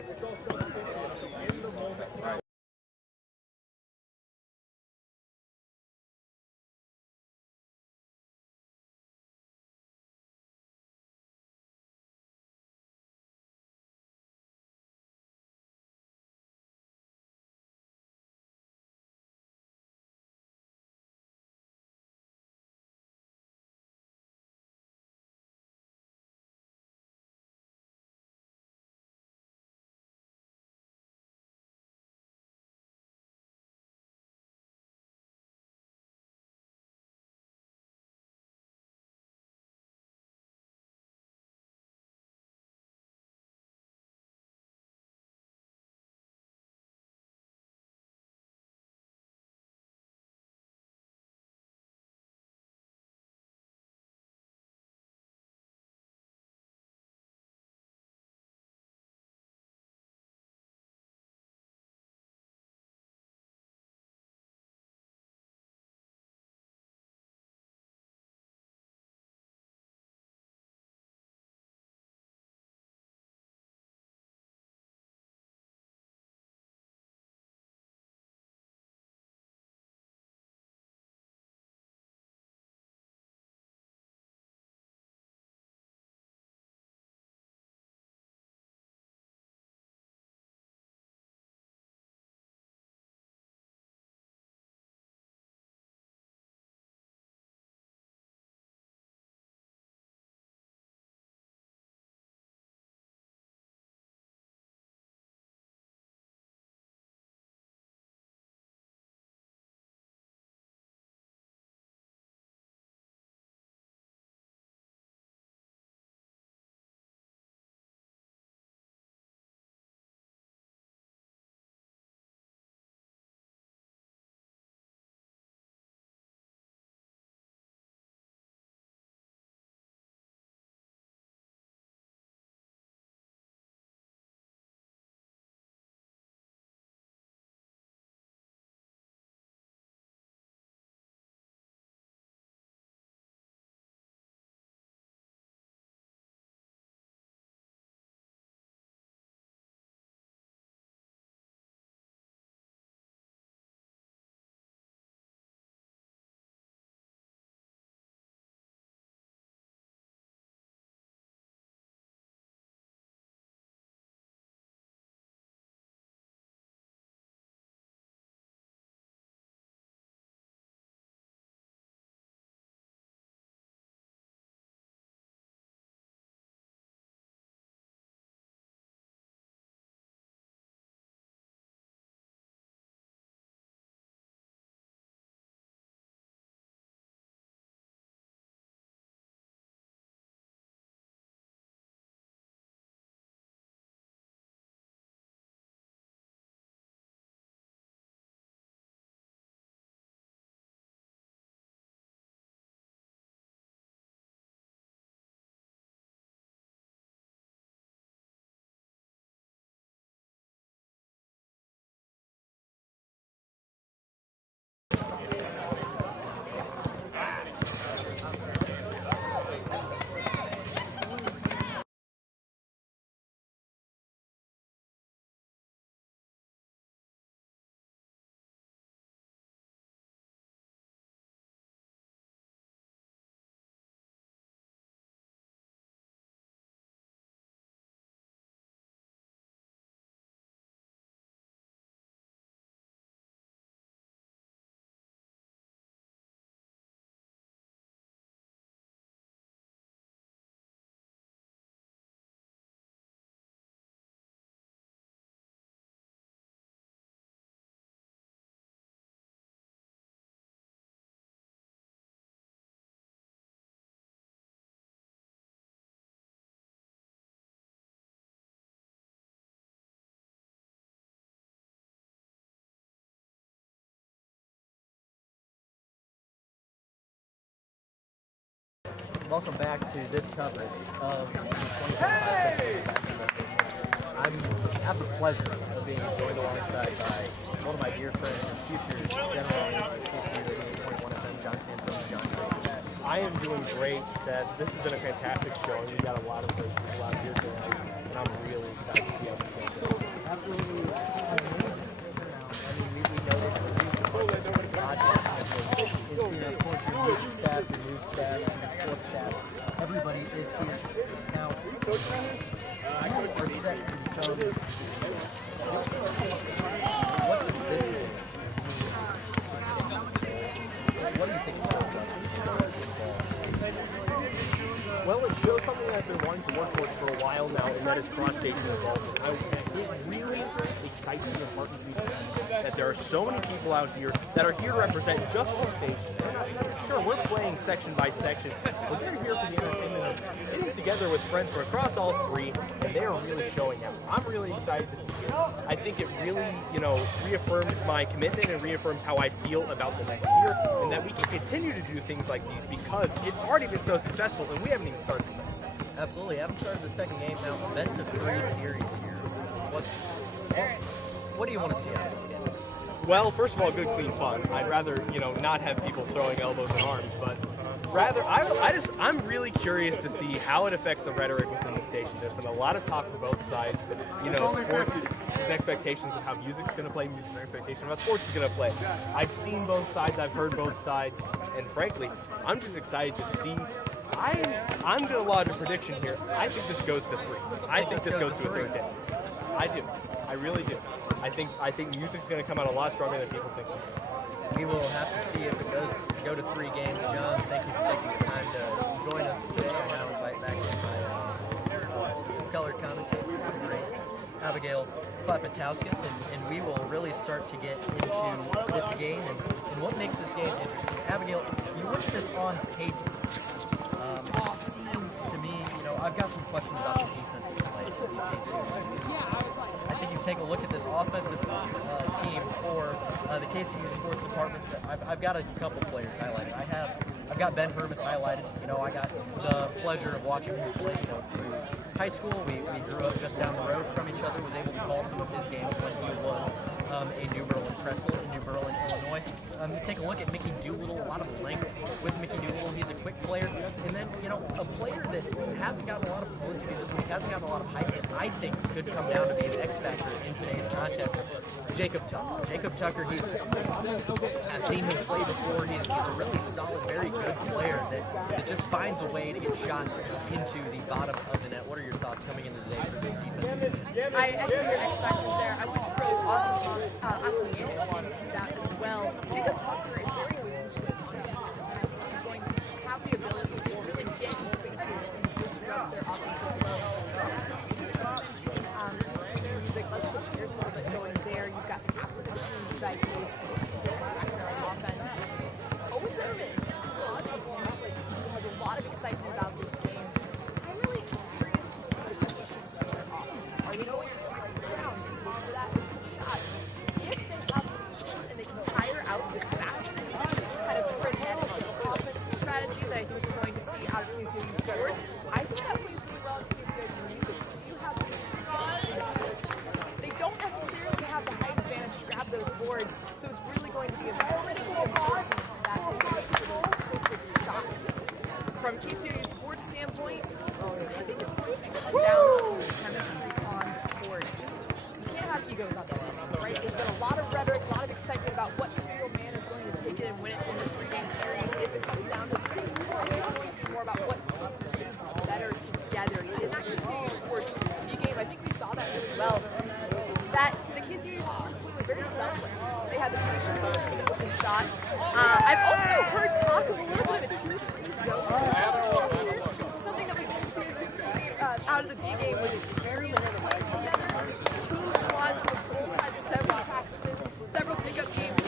welcome back to this coverage of the 2025 basketball game. I have the pleasure of being joined alongside by one of my dear friends, future general manager of KCOU 21 FM, John Sansone. John, I am doing great, Seth. This has been a fantastic show, and we got a lot of great people out here tonight, and I'm really excited to see how this game goes. absolutely amazing. I mean, we know that the reason for this podcast is here, of course, your music staff, your news staff, your sports staffs. Everybody is here. Now, we're set to become. What does this mean? What do you think it shows up? Well, it shows something that I've been wanting to work towards for a while now, and that is cross-station involvement. It really excites me and heartens me to see that there are so many people out here that are here to represent just one station. Sure, we're playing section by section, but they're here for the entertainment of getting together with friends from across all three, and they are really showing out. I'm really excited to see it. I think it really, reaffirms my commitment and reaffirms how I feel about the next year, and that we can continue to do things like these because it's already been so successful, and we haven't even started. Absolutely. I haven't started the second game now. Best of 3 series here. What do you want to see out of this game? Well, first of all, good, clean fun. I'd rather, not have people throwing elbows and arms, but rather, I'm really curious to see how it affects the rhetoric within the station. There's been a lot of talk from both sides. Sports expectations of how music's going to play, music's expectation of how sports is going to play. I've seen both sides, I've heard both sides, and frankly, I'm just excited to see. I'm going to lodge a prediction here. I think this goes to 3. I think this goes to a 3rd game. I do. I really do. I think music's going to come out a lot stronger than people think. We will have to see if it does go to 3 games. John, thank you for taking the time to join us today. And now invite back my colored commentator, the great Abigail Klapatauskas, and we will really start to get into this game and what makes this game interesting. Abigail, you look at this on paper. It seems to me, I've got some questions about the defensive play for the KCOU. I think you take a look at this offensive team for the KCOU sports department. I've got a couple players highlighted. I've got Ben Hermes highlighted. I got the pleasure of watching him play. Through high school, we grew up just down the road from each other. Was able to call some of his games when he was a New Berlin Pretzel in New Berlin, Illinois. You take a look at Mickey Doolittle, a lot of length with Mickey Doolittle. He's a quick player. And then, a player that hasn't gotten a lot of publicity this week, hasn't gotten a lot of hype, and I think could come down to be an X factor in today's contest. Jacob Tucker. Jacob Tucker, I've seen him play before. He's a really solid, very good player that just finds a way to get shots into the bottom of the net. What are your thoughts coming into today for this defense? I echo your X factors there. I would throw Austin into that as well. Jacob Tucker is very good into his job. He's going to have the ability to really get into spaces and disrupt their offensive music, let's put players a little bit going there. You've got captain who's guys who's back in our offense. Owen Thurman, has a lot of excitement about this game. I'm really curious to see the questions that are off. Are they going to press down for that shot? If they have and they can tire out this fast kind of frenetic offensive strategy that I think we're going to see out of KCOU sports, I think that plays really well in KCOU music. You have they don't necessarily have the height advantage to grab those boards, so it's really going to be a critically important that they make those shots. From KCOU sports standpoint, I think it's going to come down to chemistry on the board. You can't have egos on the level, right? There's been a lot of rhetoric, a lot of excitement about what single man is going to take it and win it in this 3-game series. If it comes down to 3, it's going to be more about what team is better together. In that KCOU sports game, I think we saw that really well. That the KCOU sports team was very selfless. They had the patience to take an open shot. I've also heard talk of a little bit of a 2-3 zone. Something that we didn't see out of the B game was experiment together. 2 squads both had several practices, several pickup games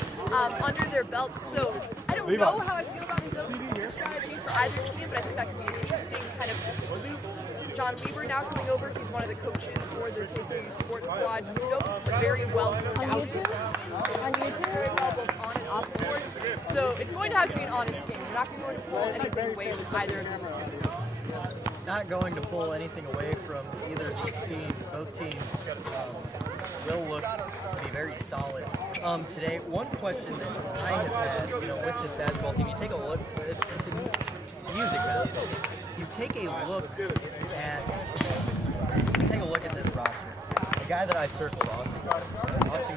under their belts. So I don't know how I feel about the zone strategy for either team, but I think that could be an interesting kind of loop. John Weaver now coming over. He's one of the coaches for the KCOU sports squad. He knows very well out. Very well both on and off the board. So it's going to have to be an honest game. You're not going to pull anything away with either of them. Not going to pull anything away from either of these teams. Both teams will look to be very solid. Today, one question that I have had, with this basketball team, you take a look at the music festival. You take a look at this roster. The guy that I circled, Austin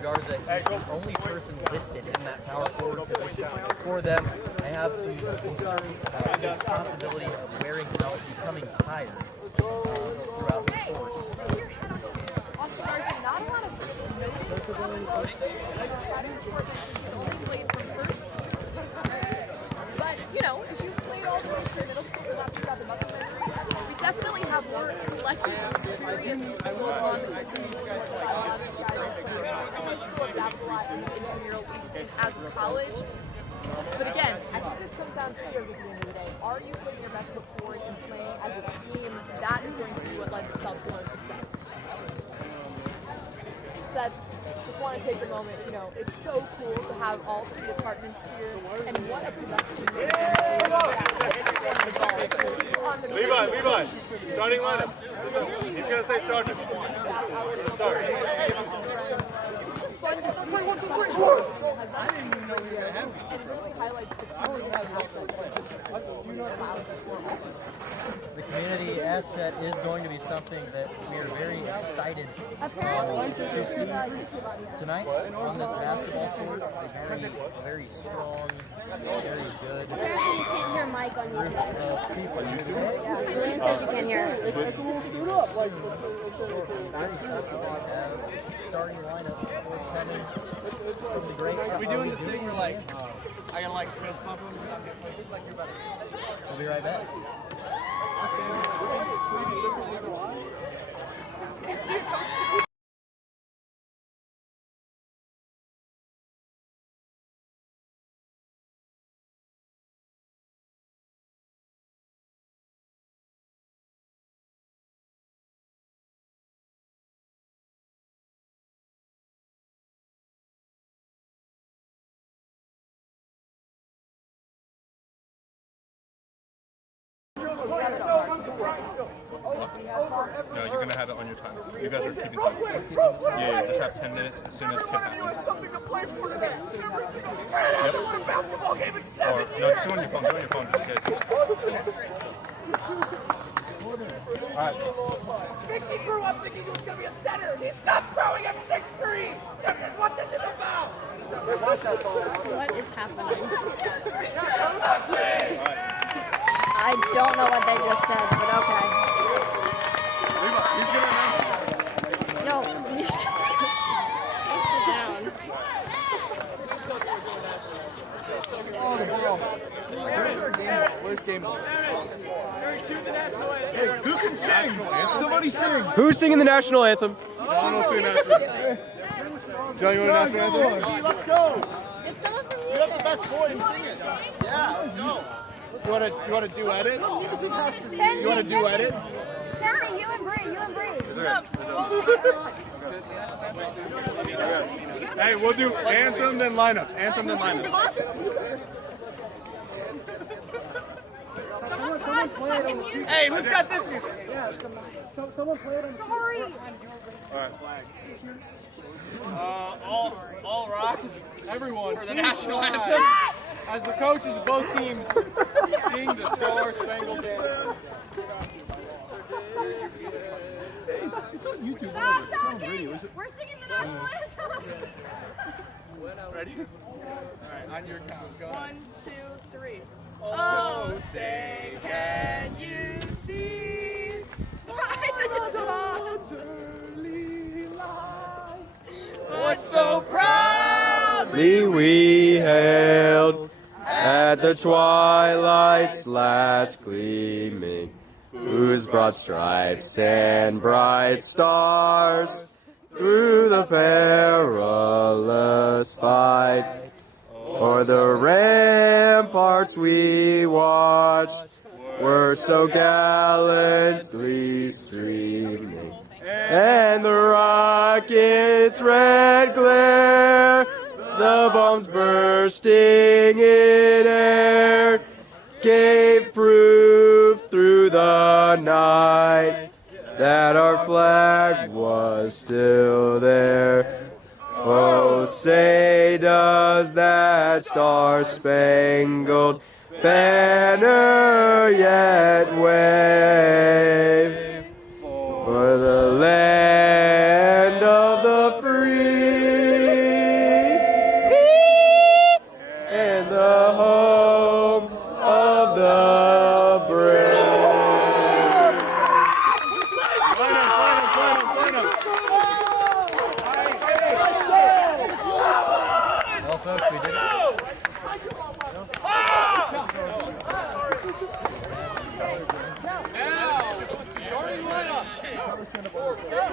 Garza, he's the only person listed in that power forward position. For them, I have some concerns about his possibility of wearing out, becoming tired throughout the course. Austin Garza, not a lot of noted he's only played from first to eighth grade. But, if you've played all the way through middle school, perhaps you've got the muscle memory. We definitely have more collective experience to build on the high school sport side. A lot of these guys have played high school, adapted a lot in the intramural leagues and as a college. But again, I think this comes down to figures at the end of the day. Are you putting your best foot forward and playing as a team? That is going to be what lends itself to our success. Seth, just want to take a moment, it's so cool to have all three departments here, and what a production. Levi, starting lineup. He's going to say sergeant. Start. It's just fun to see what someone has not even known yet, and it really highlights the community asset that allows for all of us. The community asset is going to be something that we are very excited to see tonight on this basketball court. A very strong, very good Apparently you can't hear Mike on group YouTube. of people. Yeah, Julian says you can hear. Starting lineup for Penn from the great. Are we doing the thing where I gotta fist pump him? We'll be right back. No, you're going to have it on your time. You guys are keeping time. Yeah, just have 10 minutes as soon as tip happens. Something to play for today. Every single day. Yep. I won a basketball game in 7 Or, no, just do it on your phone. Do it on your phone just in case. All right. Mickey grew up thinking he was going to be a center. He stopped throwing at 6'3". This is what this is about. What is happening? I don't know what they just said, but okay. He's going to announce it. Yo, you should sit down. Where's game ball? Hey, who can sing? Somebody sing. Who's singing the national anthem? I don't know if you're national anthem. John, you want to national anthem? Let's go. You have the best voice. Sing it. Yeah, let's go. Do you want to duet it? You want to duet it? Kenny, you and Bree. Hey, we'll do anthem then lineup. Anthem then lineup. Hey, who's got this music? Sorry. All right. All rock, everyone for the national anthem. As the coaches of both teams sing the Star Spangled Banner. It's on YouTube. It's on radio. Is it? We're singing the national anthem. Ready? All right, on your count. Go. 1, 2, 3. Oh, say, can you see? What so proudly We hailed at the twilight's last gleaming, whose broad stripes and bright stars through the perilous fight o'er the ramparts we watched were so gallantly streaming, and the rocket's red glare the bombs bursting in air gave proof through the night that our flag was still there. Oh, say does that star-spangled banner yet wave for the land of the free and the home of the brave. Well, folks, we did it.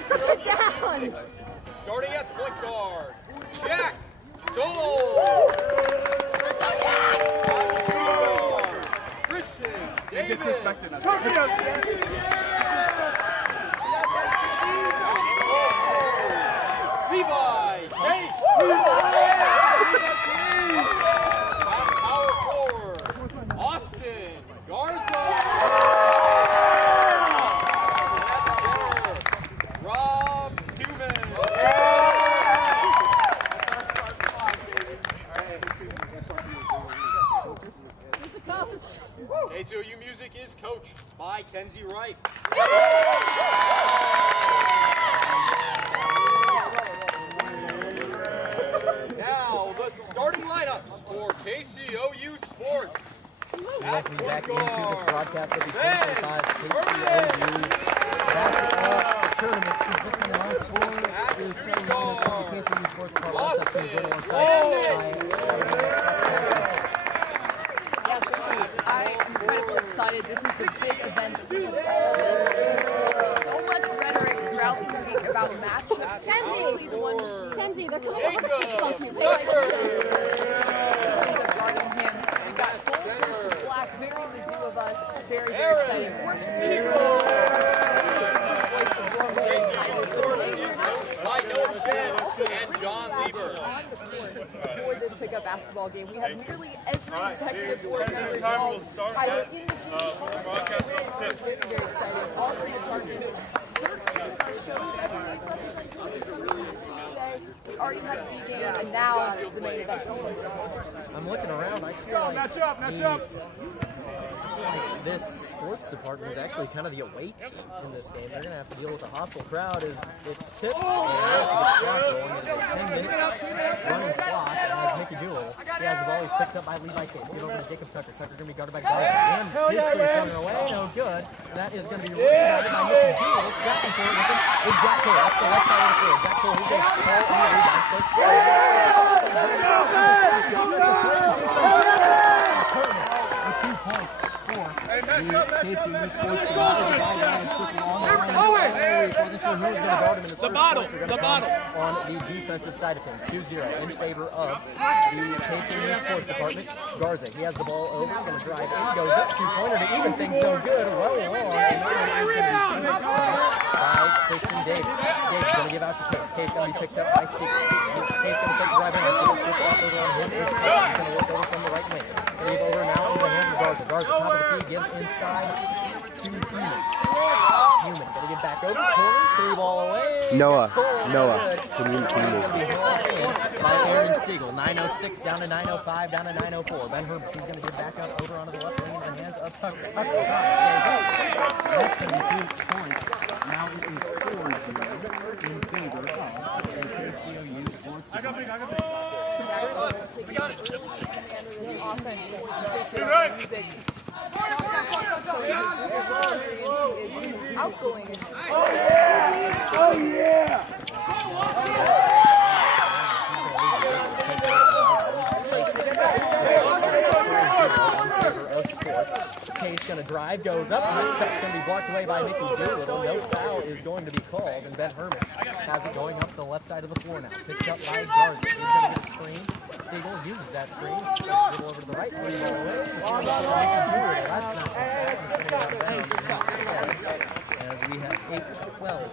Sit down. Starting at point guard. Jack. Solo. Christian. David. Levi. Chase. Power forward. Austin. Garza. Rob Newman. KCOU music is coached by Kenzie Wright. Now the starting lineups for KCOU Sports. Welcome back into this broadcast of the 2025 KCOU basketball tournament. Just been announced for is starting on the KCOU Sports Club. Also, please join alongside. I'm incredibly excited. This is the big event that we have all been through. So much rhetoric throughout the week about matchups, specifically the one between Kenzie, they're coming Feelings over. of guarding him. We got gold versus black, very Mizzou of us. Very, very exciting. Works for his voice of Rome. By Noah Shen and John Lieber. For this pickup basketball game, we have nearly every executive board member involved, either in the game or very, very exciting. All of the departments, 13 of our shows every week represent today. We already had the game, and now the main event. I'm looking around. I feel like Match up. this sports department is actually kind of the away team in this game. They're going to have to deal with a hostile crowd as it's tipped. And they have to get the clock rolling. It is a 10-minute running clock. And as Mickey Doolittle, he has the ball. He's picked up by Levi Case. Give over to Jacob Tucker. Tucker's going to be guarded by Garza. Again, his three coming away. No good. And that is going to be rebounded by Mickey Doolittle. Scrapping for it with him is Jack Cole up the left side of the floor. Jack Cole, he's going to call on the rebound. With 2 points for the KCOU Sports team. On the line, triple on the line. Wasn't sure who was going to guard him in his first points are going to come on the defensive side of things. 2-0 in favor of the KCOU Sports Department. Garza, he has the ball over, going to drive in, goes up, 2-pointer to even things, no good. Well on, and that is going to be picked up by Christian Davis. Davis going to give out to Case. Case going to be picked up by Seager. Case going to start driving on Seager, switch off over on him. He's going to work over from the right wing. Leave over now into the hands of Garza. Garza, top of the key, gives inside to Human. Human, gonna get back over, corner, 3-ball away. Noah, Can you move? By Aaron Siegel, 9:06 down to 9:05, down to 9:04. Ben Herbert, he's gonna get back up over onto the left wing into the hands of Tucker. Tucker, that's gonna be 2 points. Now it is 4-0 in favor of the KCOU Sports. I got it. Outgoing. Oh yeah! Of sports. Case going to drive, goes up, and that shot's going to be blocked away by Mickey Doolittle. No foul is going to be called, and Ben Herman has it going up the left side of the floor now. Picked up by Garza. He's going to get a screen. Siegel uses that screen. A little over to the right. That's not as we have 8-12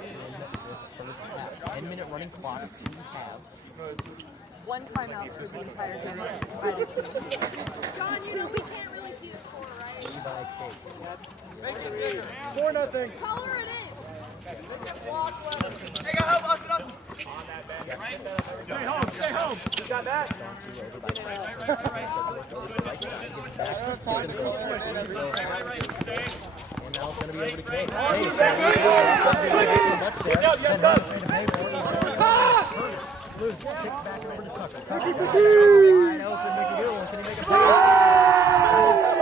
in this first half. 10-minute running clock, 2 halves. one timeout for the entire game. Either team. John, you know we can't really see the score, right? By case. Make it bigger. 4-0. Color it in. Hey, go help us up. Stay home. You got that? And now it's going to be over to Case. Kicks back over to Tucker. Wide open, Mickey Doolin. Can he make a play? 7-0.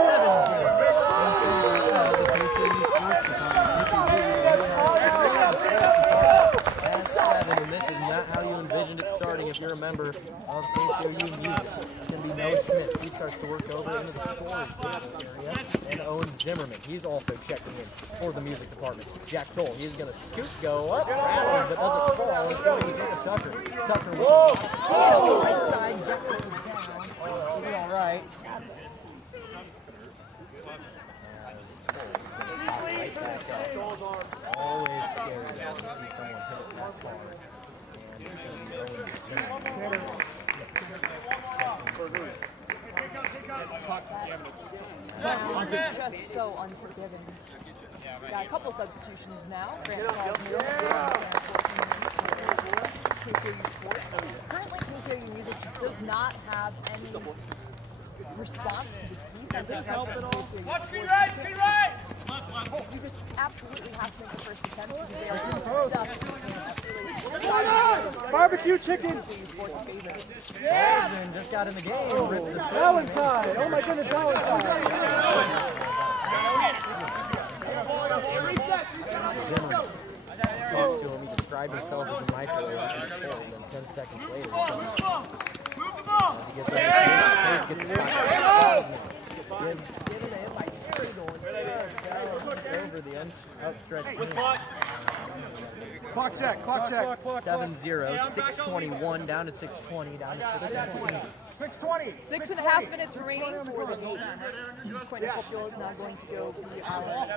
And this is not how you envisioned it starting if you're a member of KCOU Music. It's going to be no Schmitz. He starts to work over into the scores area. And Owen Zimmerman, he's also checking in for the music department. Jack Toll, he's going to scoot, go up, rattles, but doesn't fall. It's going to be Jacob Tucker. Tucker with the right side. Jack Toll down. Doing all right. Right back up. Always scary though to see someone hit it that far. And it's going to be Owen Zimmerman. Brown is just so unforgiving. Got a couple substitutions now. Grant Salzman, KCOU Sports. Currently, KCOU Music just does not have any response to the defensive pressure of KCOU Sports. You just absolutely have to make the first attempt because they are stuck. Barbecue chicken. KCOU Sports favorite. Salzman just got in the game. Rips it. Valentine. Oh my goodness, Valentine. Zimmerman talked to him. He described himself as a microwave. And then 10 seconds later, as he gets ready, Case gets his back. Salzman gives him a hit by Siegel and just over the outstretched hand. Clock check. 7-0, 6:21, down to 6:20, down to 6:19. 6:20. 6.5 minutes remaining for the game. Quentin Coppola is now going to go be our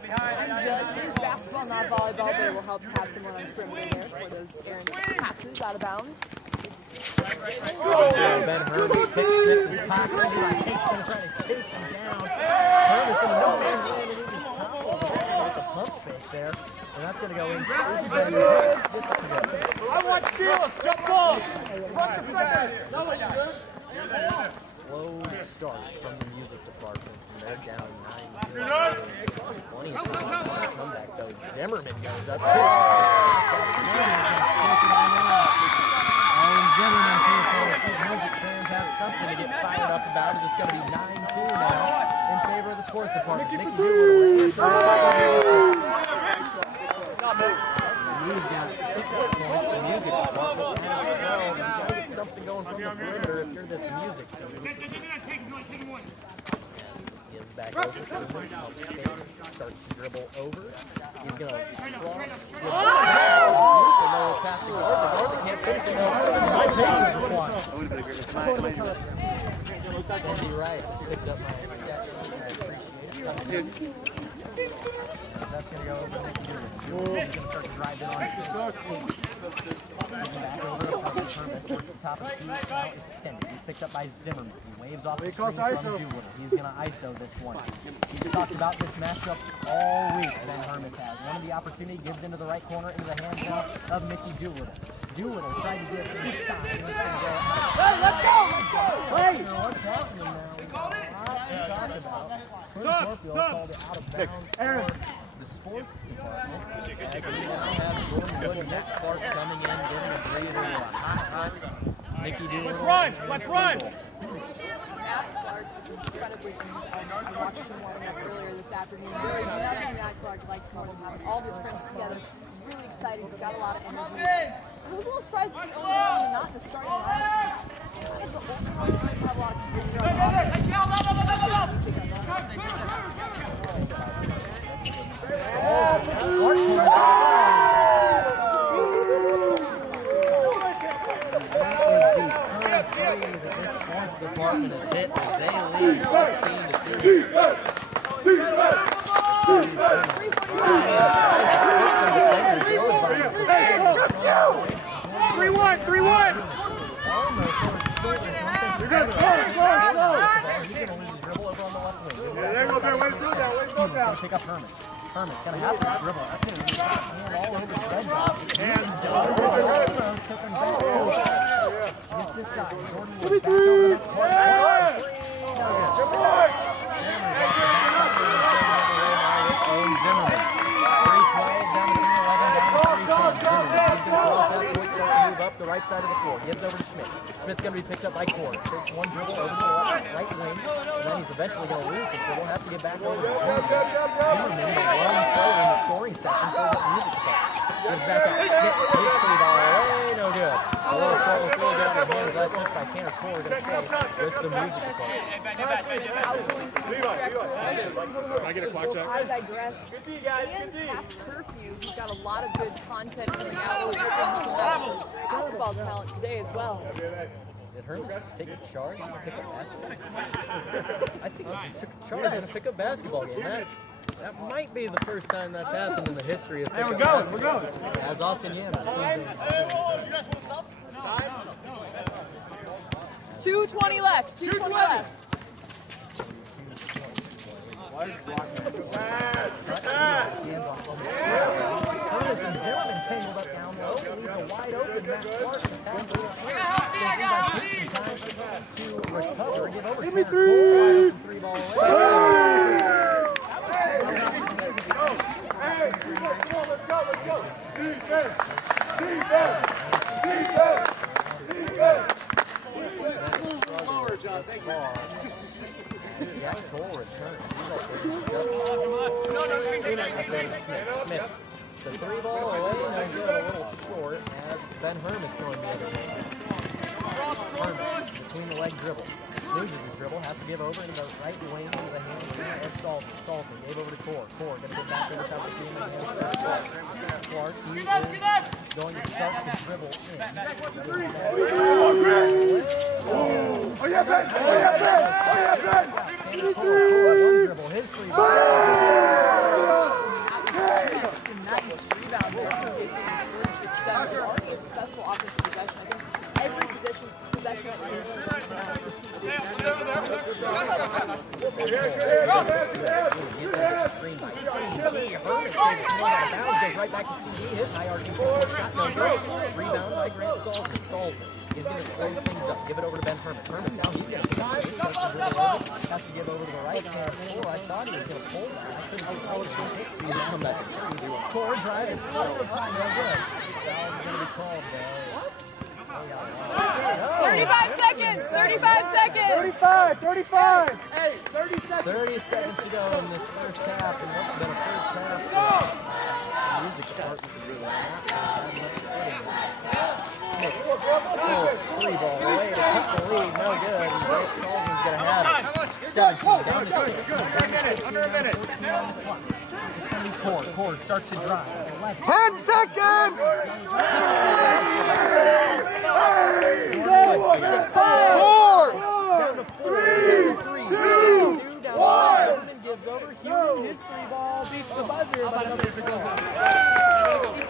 judge. It is basketball, not volleyball, but it will help to have someone on the perimeter there for those errant passes out of bounds. Ben Hermes picks Schmitz his pocket. Cake's going to try to chase him down. Hermes in no man's land, and he just fouls. It's a pump fake there. And that's going to go in. I want steals. Jump balls. Front to second. Slow start from the music department. And they're down 9-0. 20 comeback though. Zimmerman goes up. Zimmerman music fans have something to get fired up about as it's going to be 9-2 now in favor of the sports department. Mickey Doolin. He's got 6 points. The music department has 12. He's got to get something going from the perimeter if you're this music team. Gives back over to him. Starts to dribble over. He's going to cross. Past the guards. The guards can't finish it. You're right. Just picked up my sketch. I appreciate it. That's going to go over to Mickey Doolin. He's going to start to drive it on. Back over to Hermes. Towards the top of the key. Now extended. He's picked up by Zimmerman. He waves off the screen from Doolin. He's going to ISO this one. He's talked about this matchup all week. Ben Hermes has. One of the opportunity gives into the right corner into the hands now of Mickey Doolin. Doolin trying to get inside. Let's go! Wait! What's happening now? We talked about. Scorpio called it out of bounds for the sports department. As we now have Jordan Wood and Nick Clark coming in, getting a breather, a hot Mickey Doolin. Let's run! Let's run! Matt Clark is incredibly easy. I watched him warming up earlier this afternoon. There is nothing Matt Clark likes more than having all his friends together. He's really excited. He's got a lot of energy. I was a little surprised to see Owen Zimmerman not in the starting lineup. The older ones just have a lot of This sports department has hit as they lead 15-2. 3-1. good. Go. He's going to lose his dribble over on the left wing. There you go, Ben. Way to do that. He's going to pick up Herman. Herman's going to have to dribble. That's going to be hand all over his red basket. Hands down. Gets this side. Give me three. Zimmerman. 3-12 down to 3-11 down to 3-10. Zimmerman. He's going to cross that point, start to move up the right side of the floor. Gives over to Schmitz. Schmitz going to be picked up by Cord. Takes one dribble over to the right wing, and then he's eventually going to lose his dribble. Has to get back over to Zimmerman. Zimmerman, the one player in the scoring section for this music department. Gives back out. Schmitz, his 3-ball away, no good. A little short with Phil down to hand. Last touch by Tanner Cord. Going to stay with the music department. Schmitz outgoing Can I get a clock check? I digress. And past curfew, he's got a lot of good content coming out. Basketball talent today as well. Did Herman just take a charge and pick up basketball? I think he just took a charge and pick up basketball game. That might be the first time that's happened in the history of pickup basketball. As Austin Yam. 2:20 left. 2:20 left. Herman and Zimmerman tangled up down low. Leaves a wide open Matt Clark. To recover. Give over. Give me three. 3-ball away. Let's go. Defense. Jack Toll returns. He's also Schmitz. The 3-ball away, no good, a little short, as it's Ben Hermes going the other way. Hermes, between the leg dribble. Loses his dribble, has to give over into the right wing into the hand of Salton. Salton gave over to Core. Core going to get back over top of the team in the hands of Clark. Clark, he is going to start to dribble in. Oh, yeah, Ben! One dribble, his 3-ball. Nice rebound there. It's already a successful offensive possession. I think every possession that screen by CD. Herman goes right back to CD. His high arcing shot no good. Rebound by Grant Salzman. Salzman is going to slow things up. Give it over to Ben Hermes. Hermes now he's going to has to give over to the right hand. I thought he was going to pull that. I couldn't think how it was going to hit. He just come back and shoot. Core drive and split. No good. Foul's going to be called though. 35 seconds! 35 seconds! 35! Hey, 30 seconds! 30 seconds to go in this first half, and what's been a first half the music department is really not had much footing. Smith, 3-ball away to cut the lead, no good. And Grant Sullivan's going to have it. 17 down to 6. Under a minute. Core starts to drive. 10 seconds! 4, 3, 2, 1. Sullivan gives over. Human, his 3-ball beats the buzzer, but another ball.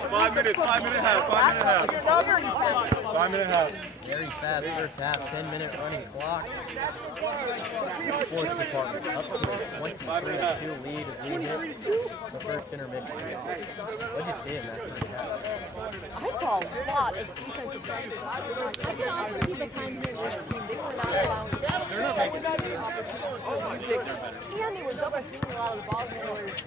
5 minute half. 5 minute half. Very fast first half, 10-minute running clock. Sports department up to a 23-2 lead as we hit the first intermission. What did you see in that first half? I saw a lot of defensive pressure. I was not checking out of the team. They were not allowing music, and they were double teaming a lot of the ball players.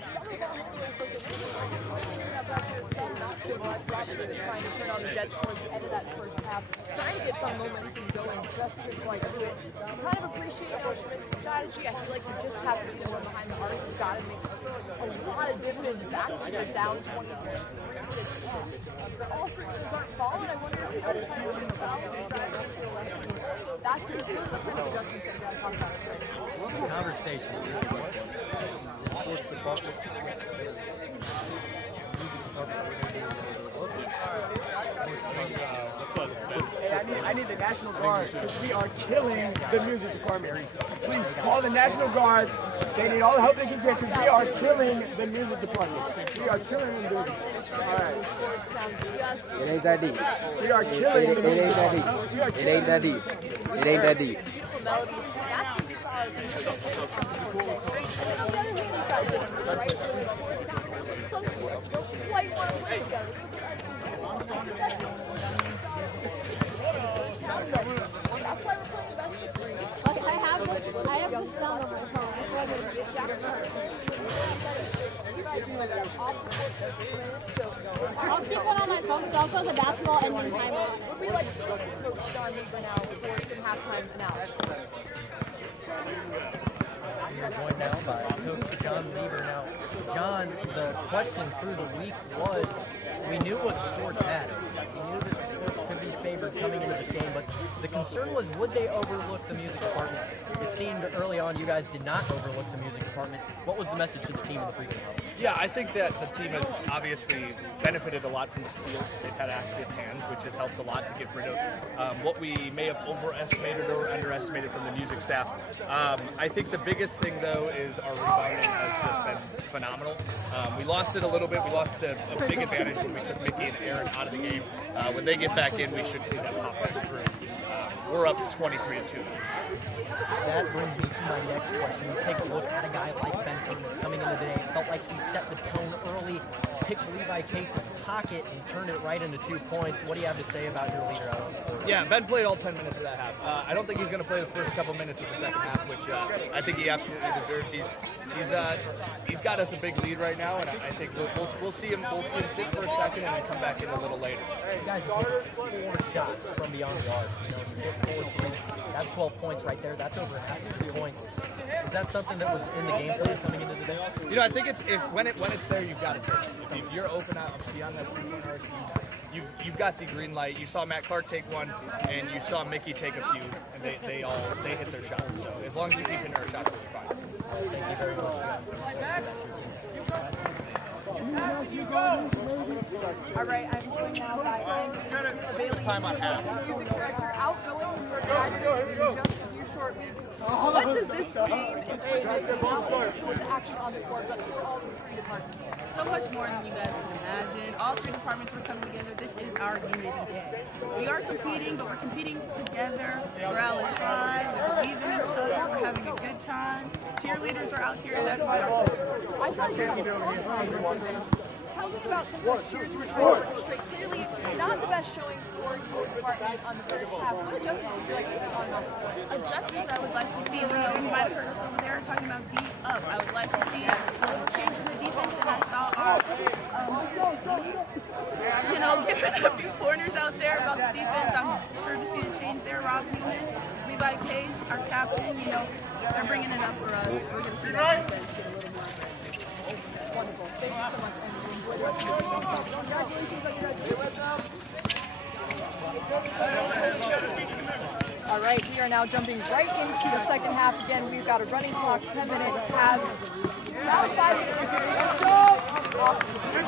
Some not so much. Rather than trying to turn on the Jets towards the end of that first half, trying to get some momentum going just to quite do it. I kind of appreciate Schmidt's strategy. I feel like you just have to be the one behind the arc. You've got to make a lot of dividends back when you're down 20 points. But all sixes aren't falling. I wonder if other players are falling. That's the adjustments that I talk about. Conversation. The sports department. Hey, I need the National Guard because we are killing the music department. Please call the National Guard. They need all the help they can get because we are killing the music department. We are killing them, dudes. All right. It ain't that deep. We are killing It ain't that deep. It ain't that deep. It ain't that deep. Melody. That's what you saw. Right for this sports sound. Some people don't quite want to play together. That's why we're playing best of three. Okay, I have the sound of my phone. That's why I'm going to get I'll stick one on my phone because also the basketball ending timer. Would we like to Coach John Lieber now for some halftime analysis? We are joined now by Coach John Lieber. Now, John, the question through the week was, we knew what sports had. We knew that sports could be favored coming into this game, but the concern was, would they overlook the music department? It seemed early on you guys did not overlook the music department. What was the message to the team in the pregame huddle? Yeah, I think that the team has obviously benefited a lot from the steals. They've had active hands, which has helped a lot to get rid of what we may have overestimated or underestimated from the music staff. I think the biggest thing, though, is our rebounding has just been phenomenal. We lost it a little bit. We lost a big advantage when we took Mickey and Aaron out of the game. When they get back in, we should see that pop right through. We're up 23-2. That brings me to my next question. You take a look at a guy like Ben Furness coming into the day. It felt like he set the tone early, picked Levi Case's pocket, and turned it right into 2 points. What do you have to say about your leader out on the court? Yeah, Ben played all 10 minutes of that half. I don't think he's going to play the first couple minutes of the second half, which I think he absolutely deserves. He's got us a big lead right now, and I think we'll see him sit for a second and then come back in a little later. You guys have hit 4 shots from beyond the arc. You hit 4 threes. That's 12 points right there. That's over half of 2 points. Is that something that was in the game plan coming into the day? You know, I think when it's there, you've got to take it. If you're open out beyond that 3-point arc, you've got the green light. You saw Matt Clark take one, and you saw Mickey take a few, and they hit their shots. So as long as you keep hitting our shots, we're fine. Thank you very much. All right, I'm joined now by Bailey, Time on half. music director, outgoing from graduating in just a few short weeks. What does this mean in sports action on the court, but for all three departments? So much more than you guys can imagine. All three departments are coming together. This is our unity day. We are competing, but we're competing together. Morale is high. We believe in each other. We're having a good time. Cheerleaders are out here. That's why our I thought you were tell me about some of those cheers you were trying to orchestrate. Clearly, not the best showing for your department on the first half. What adjustments would you like to see on that? adjustments I would like to see. You know, you might have heard us over there talking about deep up. I would like to see a little change in the defense, and I saw our, giving a few pointers out there about the defense. I'm sure to see a change there. Rob Newman, Levi Case, our captain, they're bringing it up for us. We're going to see that defense get a little more aggressive. Wonderful. Thank you so much. Congratulations on your graduation. All right, we are now jumping right into the second half. Again, we've got a running clock, 10-minute halves, about 5 minutes.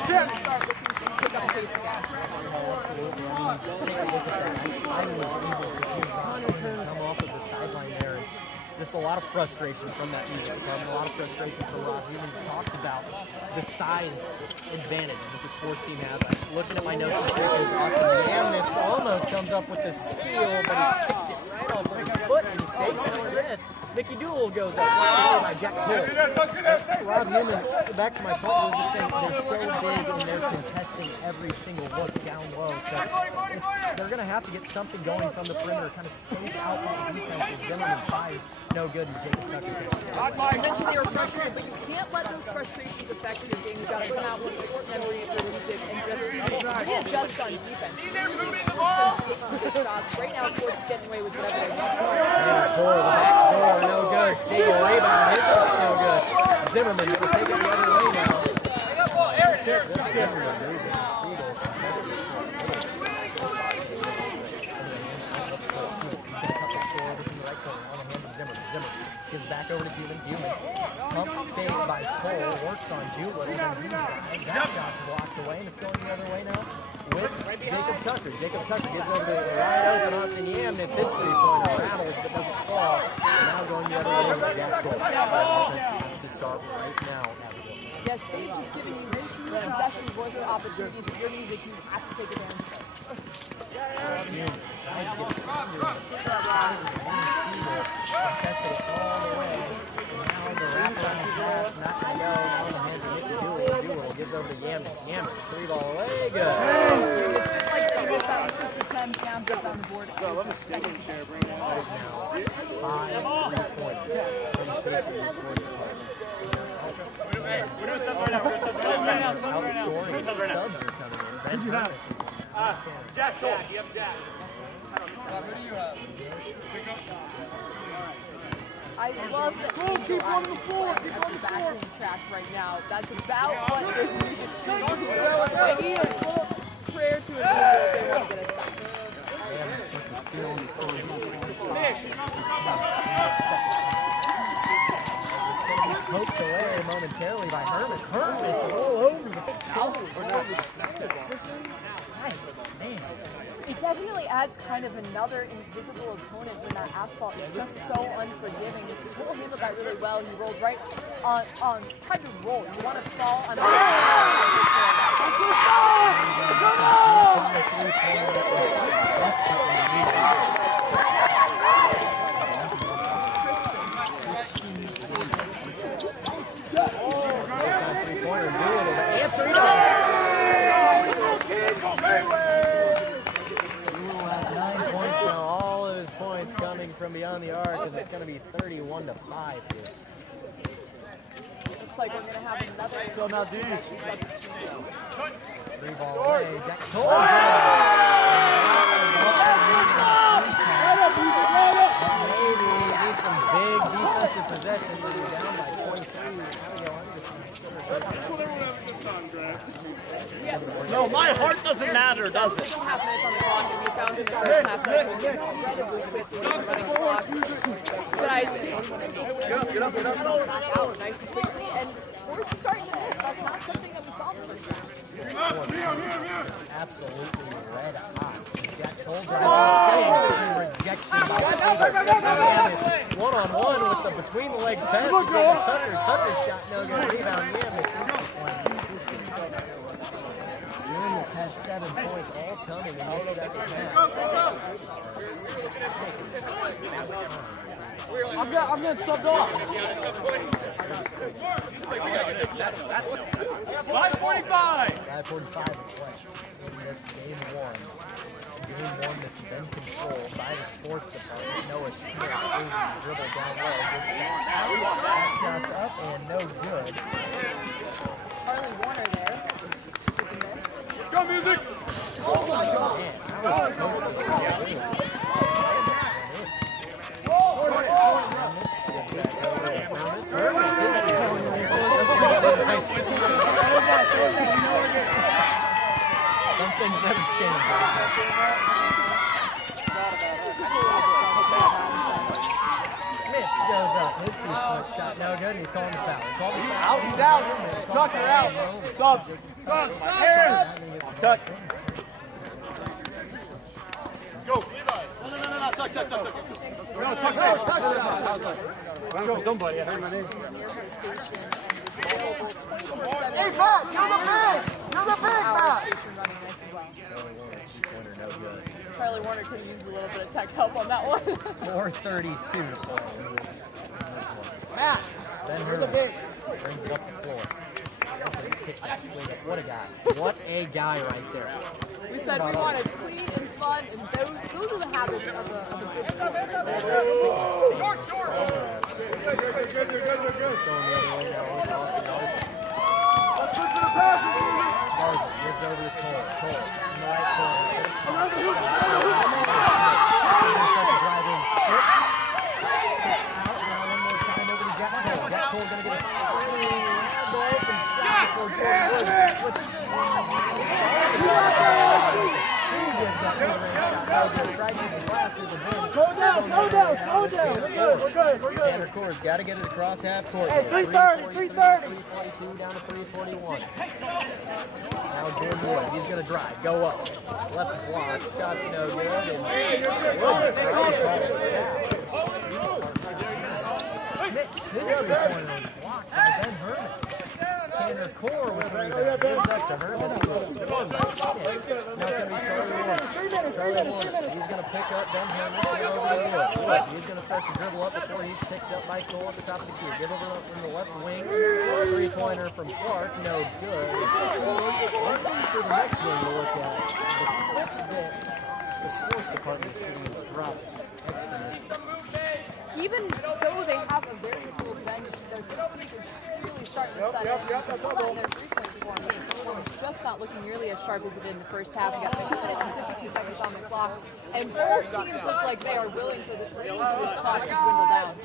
Start looking to pick up the pace again. I was able to come off of the sideline there. Just a lot of frustration from that music department, a lot of frustration from Rob. We even talked about the size advantage that the sports team has. I'm looking at my notes this week, is Austin Yamnitz almost comes up with the steal, but he kicked it right off of his foot and he saved it on the wrist. Mickey Doolittle goes up by Jack Cole. Rob Newman, back to my point, I was just saying they're so big and they're contesting every single look down low. So they're going to have to get something going from the perimeter, kind of space out that defense. Zimmerman fires no good, and Jacob Tucker takes it. You mentioned they were frustrated, but you can't let those frustrations affect your game. You've got to come out with short memory and release it and just readjust on defense. Right now, sports is getting away with whatever they want. For the back door, no good. Siegel rebound, his shot, no good. Zimmerman will take it the other way now. Zimmerman moving. Siegel. Zimmer gives back over to Human. Pump fake by Cole, works on Doolittle, and he drives. That shot's blocked away, and it's going the other way now. with Jacob Tucker. Jacob Tucker gives over to wide open Austin Yamnitz. His three-pointer rattles but doesn't fall. And now going the other way with Jack Cole. Offense has to start right now. Yes, they've just given you 2 possessions worth of opportunities. If you're music, you have to take advantage of those. Contested it all the way. Now the wraparound pass, not going to go. Now the hands of Nicky Doolittle gives over to Yamnitz. Yamnitz, 3-ball away, good. It's just like they missed that first attempt, now gets on the board. Second chair, bring it That is now 5 3-pointers from the KCOU sports department. Outscoring subs are coming in. Ben Thomas is Jack, you have Jack. I love that keep on the floor, backing track right now. That's about what this music team do. They need a little prayer to a people if they want to get a stop. Poked away momentarily by Hermes. Hermes is all over the man. It definitely adds kind of another invisible opponent when that asphalt is just so unforgiving. Cole handled that really well. He rolled right on tried to roll. You want to fall on three-pointer Doolittle to answer it up. Coming from beyond the arc, and it's going to be 31-5 here. Looks like we're going to have another substitution. 3-ball away, Jack Cole. Maybe need some big defensive possession, but we're down by 23. No, my heart doesn't matter, does it? 6.5 minutes on the clock, and we found in the first half that was incredibly quickly running clock. But I think get up, back out nice and quickly, and sports is starting to miss. That's not something that we saw in the first half. Just absolutely red hot. Jack Cole driving, rejection by Yamnitz. One-on-one with the between the legs pass. Tucker shot, no good. Rebound, Yamnitz. Yamnitz has 7 points, all coming in this second half. I'm getting subbed off. 5:45 to play in this game one. Game one that's been controlled by the sports department. Noah Schmidt dribble down low. That shot's up and no good. Charlie Warner there. With the miss. Let's go, music! Oh my God. Man, that was supposed to be some things never change. Smith goes up. His 3-point shot. No good. He's calling the foul. Out, he's out. Tucker out. Subs. Aaron. Cut. Go. No. Tuck. No, Tuck's out. Let's go, somebody. I heard my name. Hey, Bob, you're the big! You're the big man! Charlie Warner could use a little bit of tech help on that one. 4:32 in this one. Matt, you're the big. Brings it up the floor. What a guy. What a guy right there. We said we wanted clean and fun, and those are the habits of a good school. Short. Good. It's going the other way now. Let's look to the passes, Junior. Garza gives over to Cole. In the right corner. Drive in. Out now one more time over to Jack Cole. Jack Cole going to get a screen. Go open shot before Jordan Woods. gives that mid-range shot. No good. Tried to the glass through the rim. Slow down. We're good. Tanner Core's got to get it across half court. Hey, 330. 342 down to 341. Now Jordan Wood, he's going to drive, go up. Left block, shot's no good. And Wood tried to call it foul. His three-pointer was blocked by Ben Hermes. Tanner Core with a rebound. Gives up to Hermes. He was stunned by Schmitz. Now it's going to be Charlie Wood. He's going to pick up Ben Hermes. Give over to Wood. Wood, he's going to start to dribble up before he's picked up by Cole at the top of the key. Give over from the left wing. Three-pointer from Clark. No good. One thing for the next game to look at, the clip that the sports department shooting has dropped exponentially. Even though they have a very full bench, their fatigue is clearly starting to set in. It's not in their three-point form. Just not looking nearly as sharp as it did in the first half. We got 2 minutes and 52 seconds on the clock, and both teams look like they are willing for this clock to dwindle down.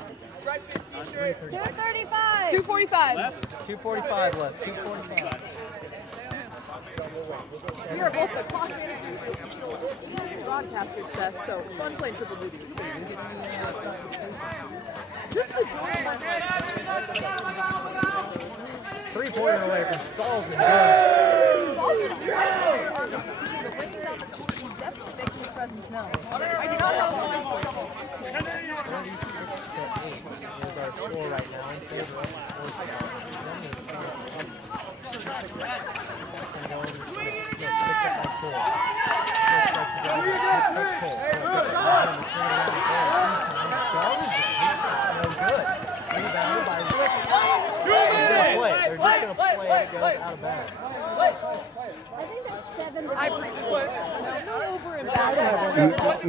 2:35. 2:45. 2:45 left. 2:45. We are both the clock managers and official broadcasters, Seth, so it's fun playing triple duty. Just the joy. 3-pointer away from Salzman. Salzman laying down the court. He's definitely making his presence known. I do not have a risk trouble. 36-8 is our score right now in favor of the They're just going to play it goes out of bounds. I think that's 7. I appreciate no over and back.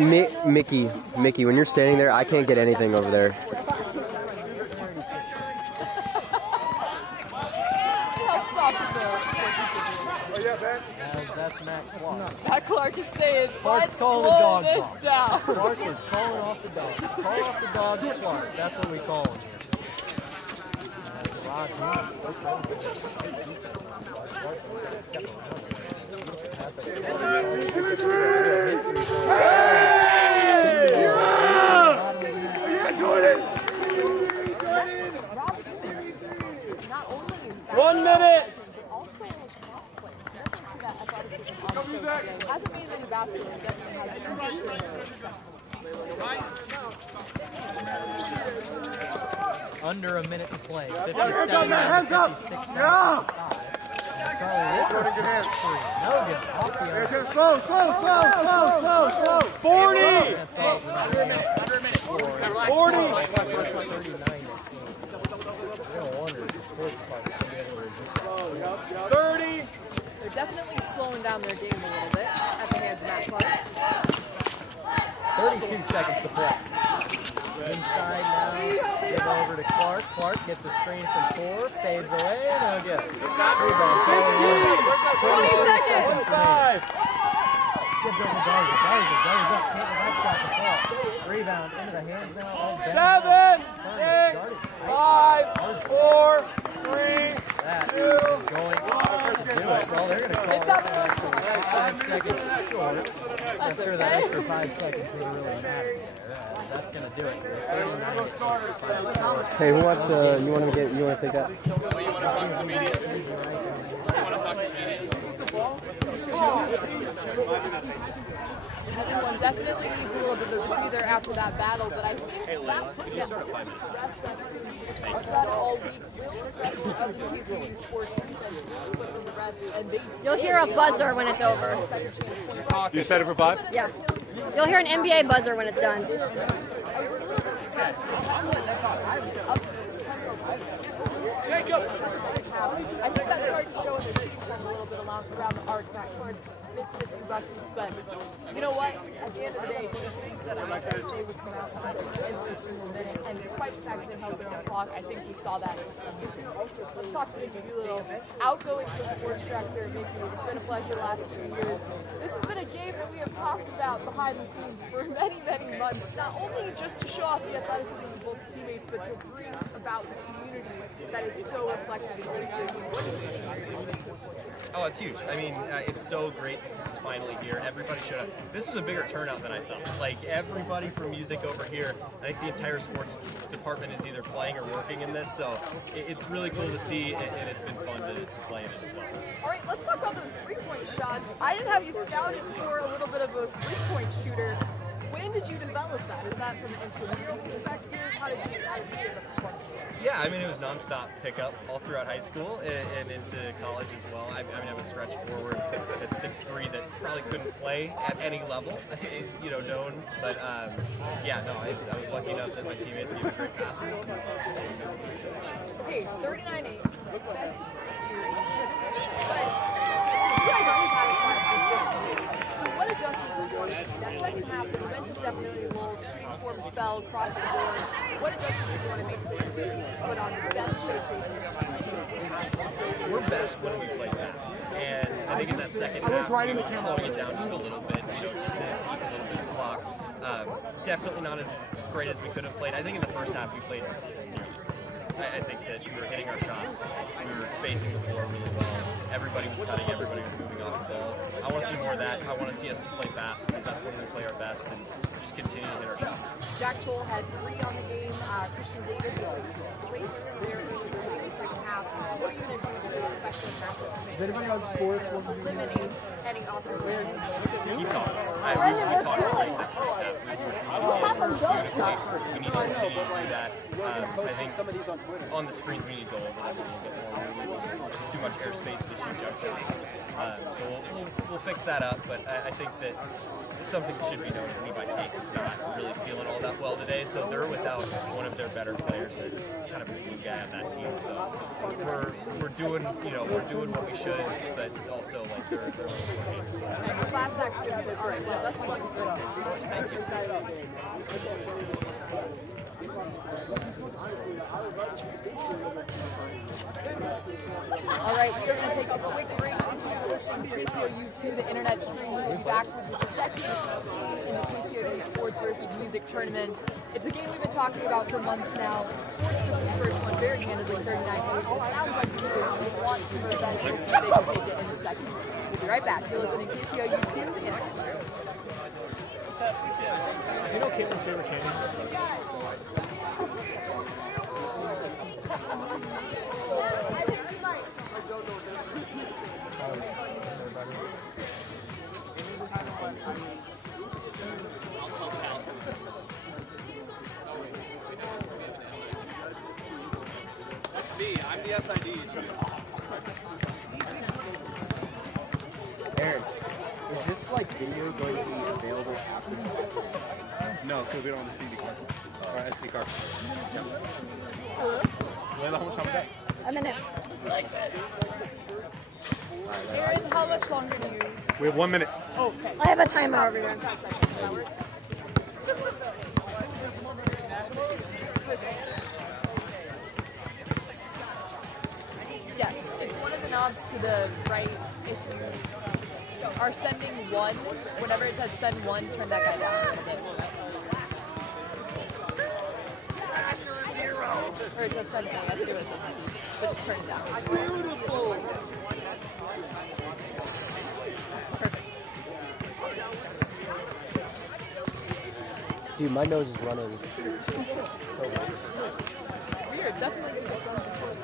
Mickey, when you're standing there, I can't get anything over there. That's Matt Clark. Matt Clark is saying, Clark's let's calling the slow dog this talk. down. Clark is calling off the dogs. Call off the dogs, Clark. That's what we call him here. Rod Hughes, so Not only 1 minute. also cross-play. Definitely see that athleticism on the field today. Hasn't made it in the basket, but definitely has the conditioning. under a minute to play. Hands 57 up! to 56. Yeah! Charlie Whitmer, three. No good. Off the arm. Slow. 40! Under a minute. 40! 39 this game. No wonder the sports department's going to be able to resist that. 30! They're definitely slowing down their game a little bit at the hands of Matt Clark. 32 seconds to play. Inside now, give over to Clark. Clark gets a screen from Core, fades away, no good. Rebound, 20 seconds! 5. Gives over to Garza. Garza's up, can't get that shot to fall. Rebound into the hands now of Ben. 7, 6, 5, 4, 3, That is going to do it. Well, they're going to call it actually 5 seconds short. I'm sure that extra 5 seconds would really matter. That's going to do it. 39. Hey, who wants you want to take that? Everyone definitely needs a little bit of a breather after that battle, but I think that put them to rest that all week will reflect of this KCOU sports defense really put them to rest, and they You'll hear a buzzer when it's over. You set it for 5? Yeah. You'll hear an NBA buzzer when it's done. I was a little bit surprised up I think that started showing the shooting form a little bit around the arc. That card missed a few buckets, but you know what? At the end of the day, they would come out every single minute, and despite the fact that they held their own clock, I think we saw that. Let's talk to Mickey Doolittle, outgoing for sports director. Mickey, it's been a pleasure the last 2 years. This has been a game that we have talked about behind the scenes for many, many months, not only just to show off the athleticism of both teammates, sports, but to bring about the community that is so reflected in KCOU. Oh, it's huge. I mean, it's so great this is finally here. Everybody showed up. This was a bigger turnout than I thought. Like, everybody from music over here, I think the entire sports department is either playing or working in this, so it's really cool to see, and it's been fun to play in it as well. All right, let's talk about those three-point shots. I didn't have you scouted for a little bit of a three-point shooter. When did you develop that? Is that from an intramural perspective? How did you get that? Yeah, I mean, it was nonstop pickup all throughout high school and into college as well. I mean, I'm a stretch forward at 6'3" that probably couldn't play at any level, you know, known. But yeah, no, I was lucky enough that my teammates gave me great passes. Okay, 39-8. You guys always had a shot at 50. So what adjustments did you want to make? That second half, the momentum definitely lulled, shooting forms fell across the board. What adjustments did you want to make to put on the best showcase? We're best when we play fast, and I think in that second half, we were slowing it down just a little bit, you know, just to eat a little bit of clock. Definitely not as great as we could have played. I think in the first half we played nearly. I think that we were hitting our shots. We were spacing the floor really well. Everybody was cutting, everybody was moving off the ball. I want to see more of that. I want to see us play fast because that's when we play our best and just continue to hit our shots. Jack Toll had 3 on the game. Christian Davis played there in the second half. What are you going to do to really affect those matchups? Does anybody on sports want to Eliminate any offensive. He talks. We talked about it. We need to continue to do that. I think on the screen we need to go over that a little bit more. Too much airspace to shoot jump shots. So we'll fix that up, but I think that something should be noted. Levi Case is not really feeling all that well today, so they're without one of their better players that's kind of a key guy on that team. So we're doing, you know, we're doing what we should, but also like they're Class act. All right, well, best of luck. Thank you. All right, we're going to take a quick break. Continue listening to KCOU 2, the internet stream. We'll be back with the second game in the KCOU Sports versus Music tournament. It's a game we've been talking about for months now. Sports took the first one very handedly, 39-8. Sounds like music want to revenge. We'll see if they can take it in the second. We'll be right back. You're listening to KCOU 2, the internet stream. Do you know Caitlin's favorite candy? That's me. I'm the SID. Aaron, is this like video going to be available after this? No, because we don't have the CD card or SD card. Layla, how much time we got? A minute. Aaron, how much longer do you? We have 1 minute. Okay. I have a timer over there. Yes, it's one of the knobs to the right. If you are sending one, whenever it says send one, turn that guy down a bit. Or it says send A, I forget what it says, but just turn it down. Beautiful! Perfect. Dude, my nose is running. We are definitely going to get done before.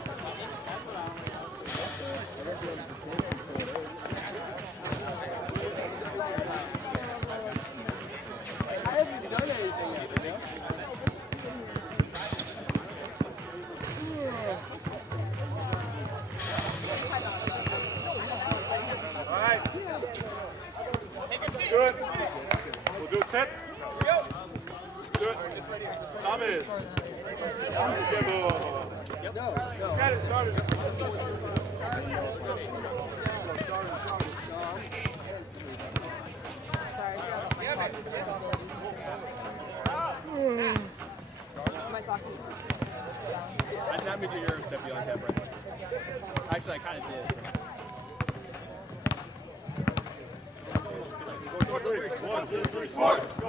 I haven't done anything yet. All right. Good. We'll do a set. Good. Thomas. Got it started. Am I talking? I did not make your step beyond camera. Actually, I kind of did. 1, 2, 3, 4. Go.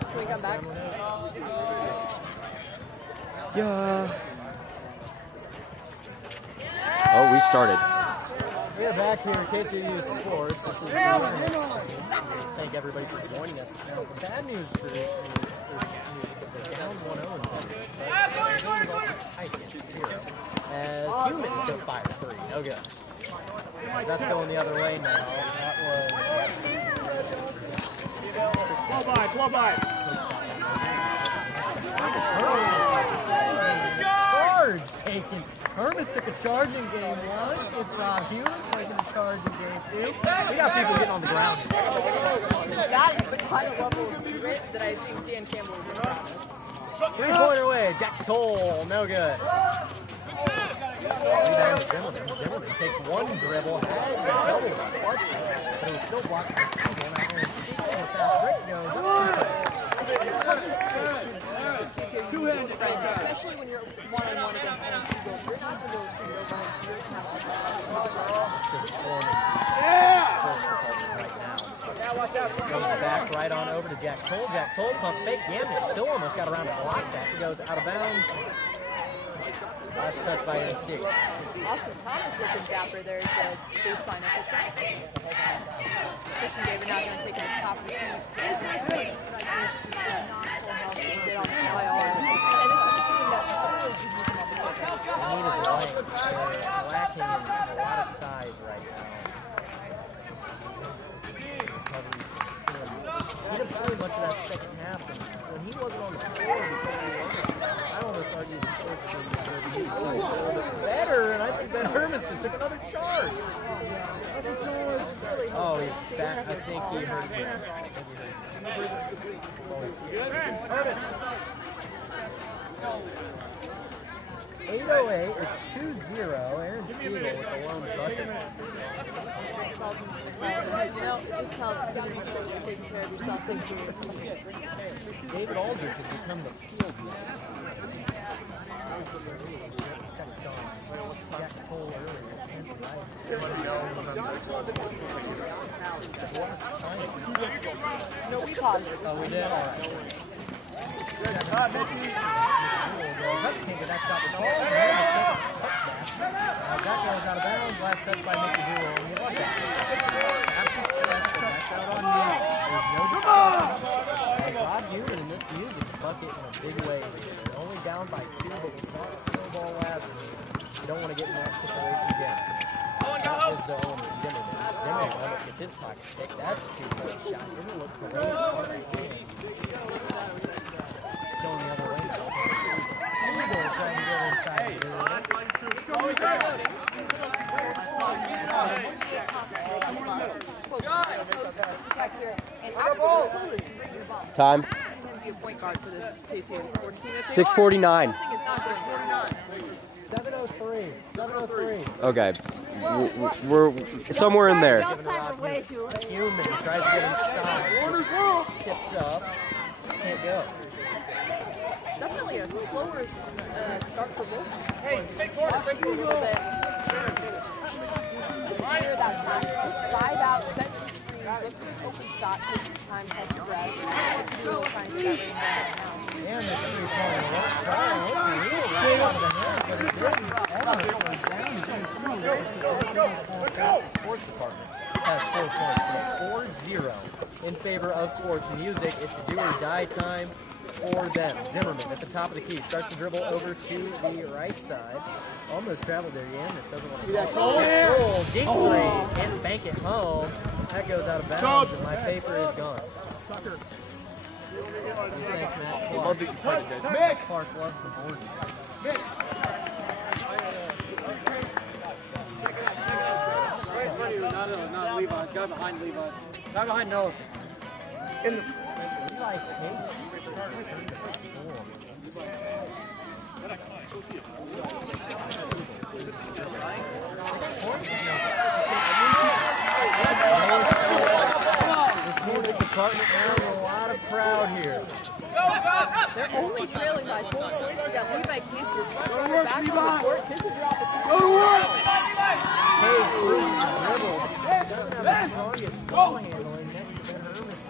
Can we come back? Yeah. Oh, we started. We are back here at KCOU Sports. This is the Intermission. Thank everybody for joining us. Now, the bad news for music is they're down 1-0 in this series, but the game is also tight at 2-0. As Humans go 5-3. No good. As that's going the other way now. That was... Blow by. Charge taken. Hermes took a charge in game 1. It's Rob Hewitt taking a charge in game 2. We got people getting on the ground. That is the kind of level of grit that I think Dan Campbell is in. 3-pointer away. Jack Toll. No good. Rebound Zimmerman. Zimmerman takes one dribble. Had the double clutch, but it was still blocked by Siegel. And I heard Siegel on the fast break goes. Especially when you're one-on-one against Aaron Siegel. If you're able to go shoot overhead to your cap, It's just storming right now. Comes back right on over to Jack Toll. Jack Toll pump fake. Gambit still almost got around to block that. He goes out of bounds. Last touch by Aaron Siegel. Austin Thomas looking dapper there as the baseline of the shot. Christian David now going to take it to the top of the team. It's nice to get on the IR. And this is a team that really could use him on the court. They need his length. They're lacking in a lot of size right now. He didn't play much of that second half, and when he wasn't on the floor, because he was, I almost argue the sports team would be a little bit better, and I think Ben Herman just took another charge. Oh, he's back. I think he hurt again. It's always Herman. 8:08, it's 2-0. Aaron Siegel with the lone bucket. You know, it just helps to make sure you're taking care of yourself, taking care of your teammates. David Aldridge has become the field man. Jack Cole No, we paused it. Oh, we did? All right. Can't get that shot with all. That goes out of bounds. Last touch by Mickey Dooley. And you love that. That's his chest, and that's out on you. There's no discussion. Rob Hewitt in this music bucket in a big way. They're only down by 2, but we saw it snowball last week. You don't want to get in that situation again. That was the Owen Zimmerman. Zimmerman almost gets his pocket pick. That's a 2-point shot. Didn't look great. It's going the other way now. Siegel trying to get inside. Time. 6:49. 7:03. 7:03. Okay. We're somewhere in there. Human tries to get inside. Tipped up. Can't go. Definitely a slower start for both. Hey, take order. Take order. This is where that last drive out, set some screens, look for an open shot, take your time, catch your breath. Really trying to get that right now. And the 3-pointer work. Trying to look real out of the hand, but it didn't. Almost went down. As you can see, the sports department has 4 points. So 4-0 in favor of sports music. It's a do or die time for them. Zimmerman at the top of the key starts to dribble over to the right side. Almost traveled there again. It doesn't want to go. Deep three. Can't bank it home. That goes out of bounds, and my paper is gone. Clark loves the board. Not Levi's. Guy behind Levi's. Guy behind Noah. In the This music department has a lot of crowd here. They're only trailing by 4 points. You got Levi Case, your front runner, back on the court. This is your opportunity. pace, loses the dribble, just doesn't have the strongest ball handling next to Hermes.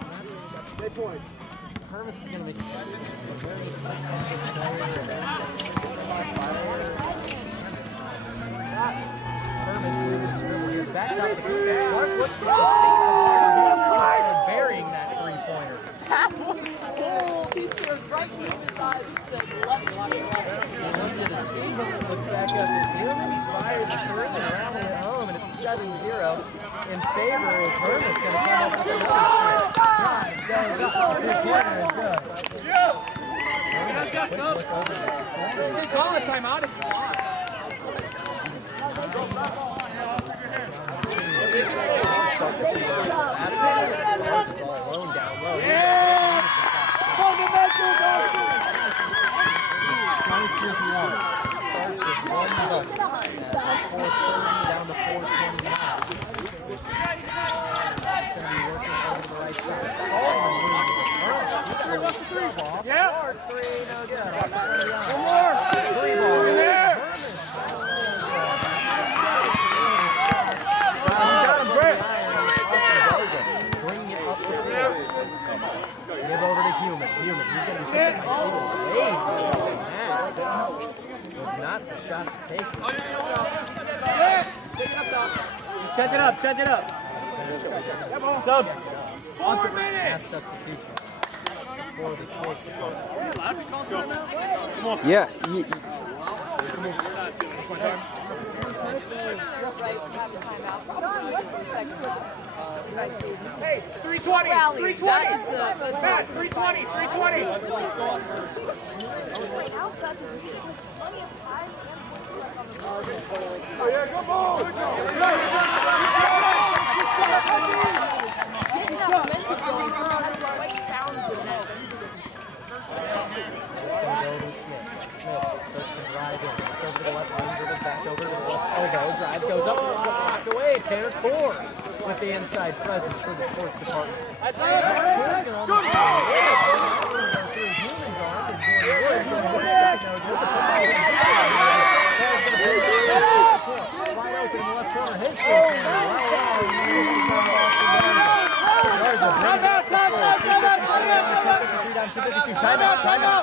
Hermes is going to be a very defensive player and semi-fire. Hermes loses the dribble here. Back top of the court. Burying that three-pointer. That was cold. He served right in the side and said, let me do it. He looked at his feet, looked back up at Newman, fired the three, and rounded it home, and it's 7-0 in favor as Hermes going to come up with another switch. Three-pointer is good. Hey, call a timeout if you want. Alone down low. Starts with one bucket. That's 430 down to 429. It's going to be working over the right side. Yeah. Hard three, no good. One more. Three ball. In there. Bringing it up the floor. Give over to Human. He's going to be picking my seat away. That was not the shot to take. Just check it up. Sub. 4 minutes. Mass substitutions for the sports department. Yeah. Right, to have a timeout. Probably for the second half. Hey, 320. That is the Matt, 320. Right now, Seth is using plenty of time and on the ball. Oh, yeah, go ball. Getting that momentum going just hasn't quite found the net. It's going to go to Schmitz. Schmitz starts to drive in. It's over to the left wing, dribbles back over to the left elbow. Drives, goes up, blocked away. Tanner Core with the inside presence for the sports department.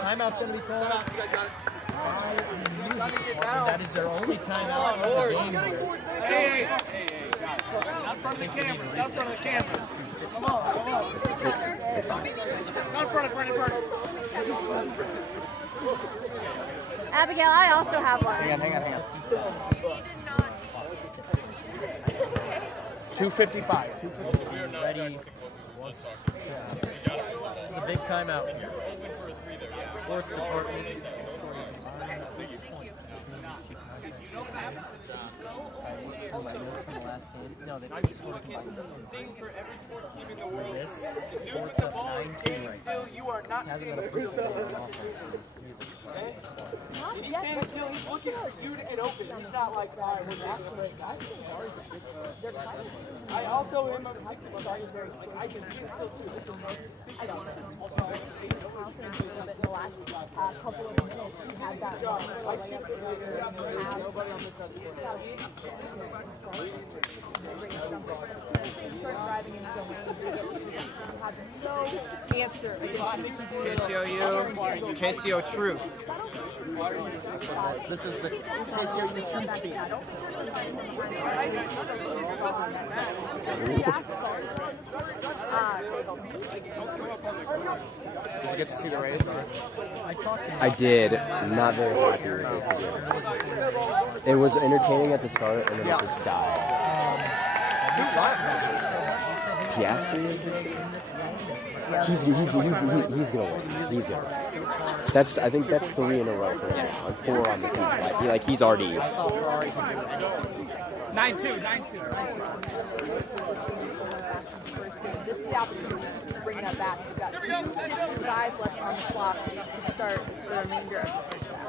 Timeout's going to be called. That is their only timeout of the game here. Hey. Not from the camera. Come on. Not in front of Abigail, I also have one. Hang on. 2:55. Ready. This is a big timeout here. Sports department scoring combined points. My notes from the last game. No, they scored a combined this sports up 9-2 right now. This hasn't been a fruitful game on offense for this music department. He's standing still. He's looking for you to get open. He's not like that. I also am a high school starting very quick. I can see it still too. I don't know. His confidence a little bit in the last couple of minutes. He had that one layup earlier in his half. As soon as they start driving and going, they have no answer against Mickey Doolittle. KCOU Truth. This is the KCOU Truth feed. Did you get to see the race? I did. Not very happy with it today. It was entertaining at the start, and then it just died. Piastri? He's gonna win. He's gonna win. I think that's 3 in a row for him now, and 4 on the season. He's already. 9-2. This is the opportunity to bring that back. We've got 2:55 left on the clock to start the remainder of this first half.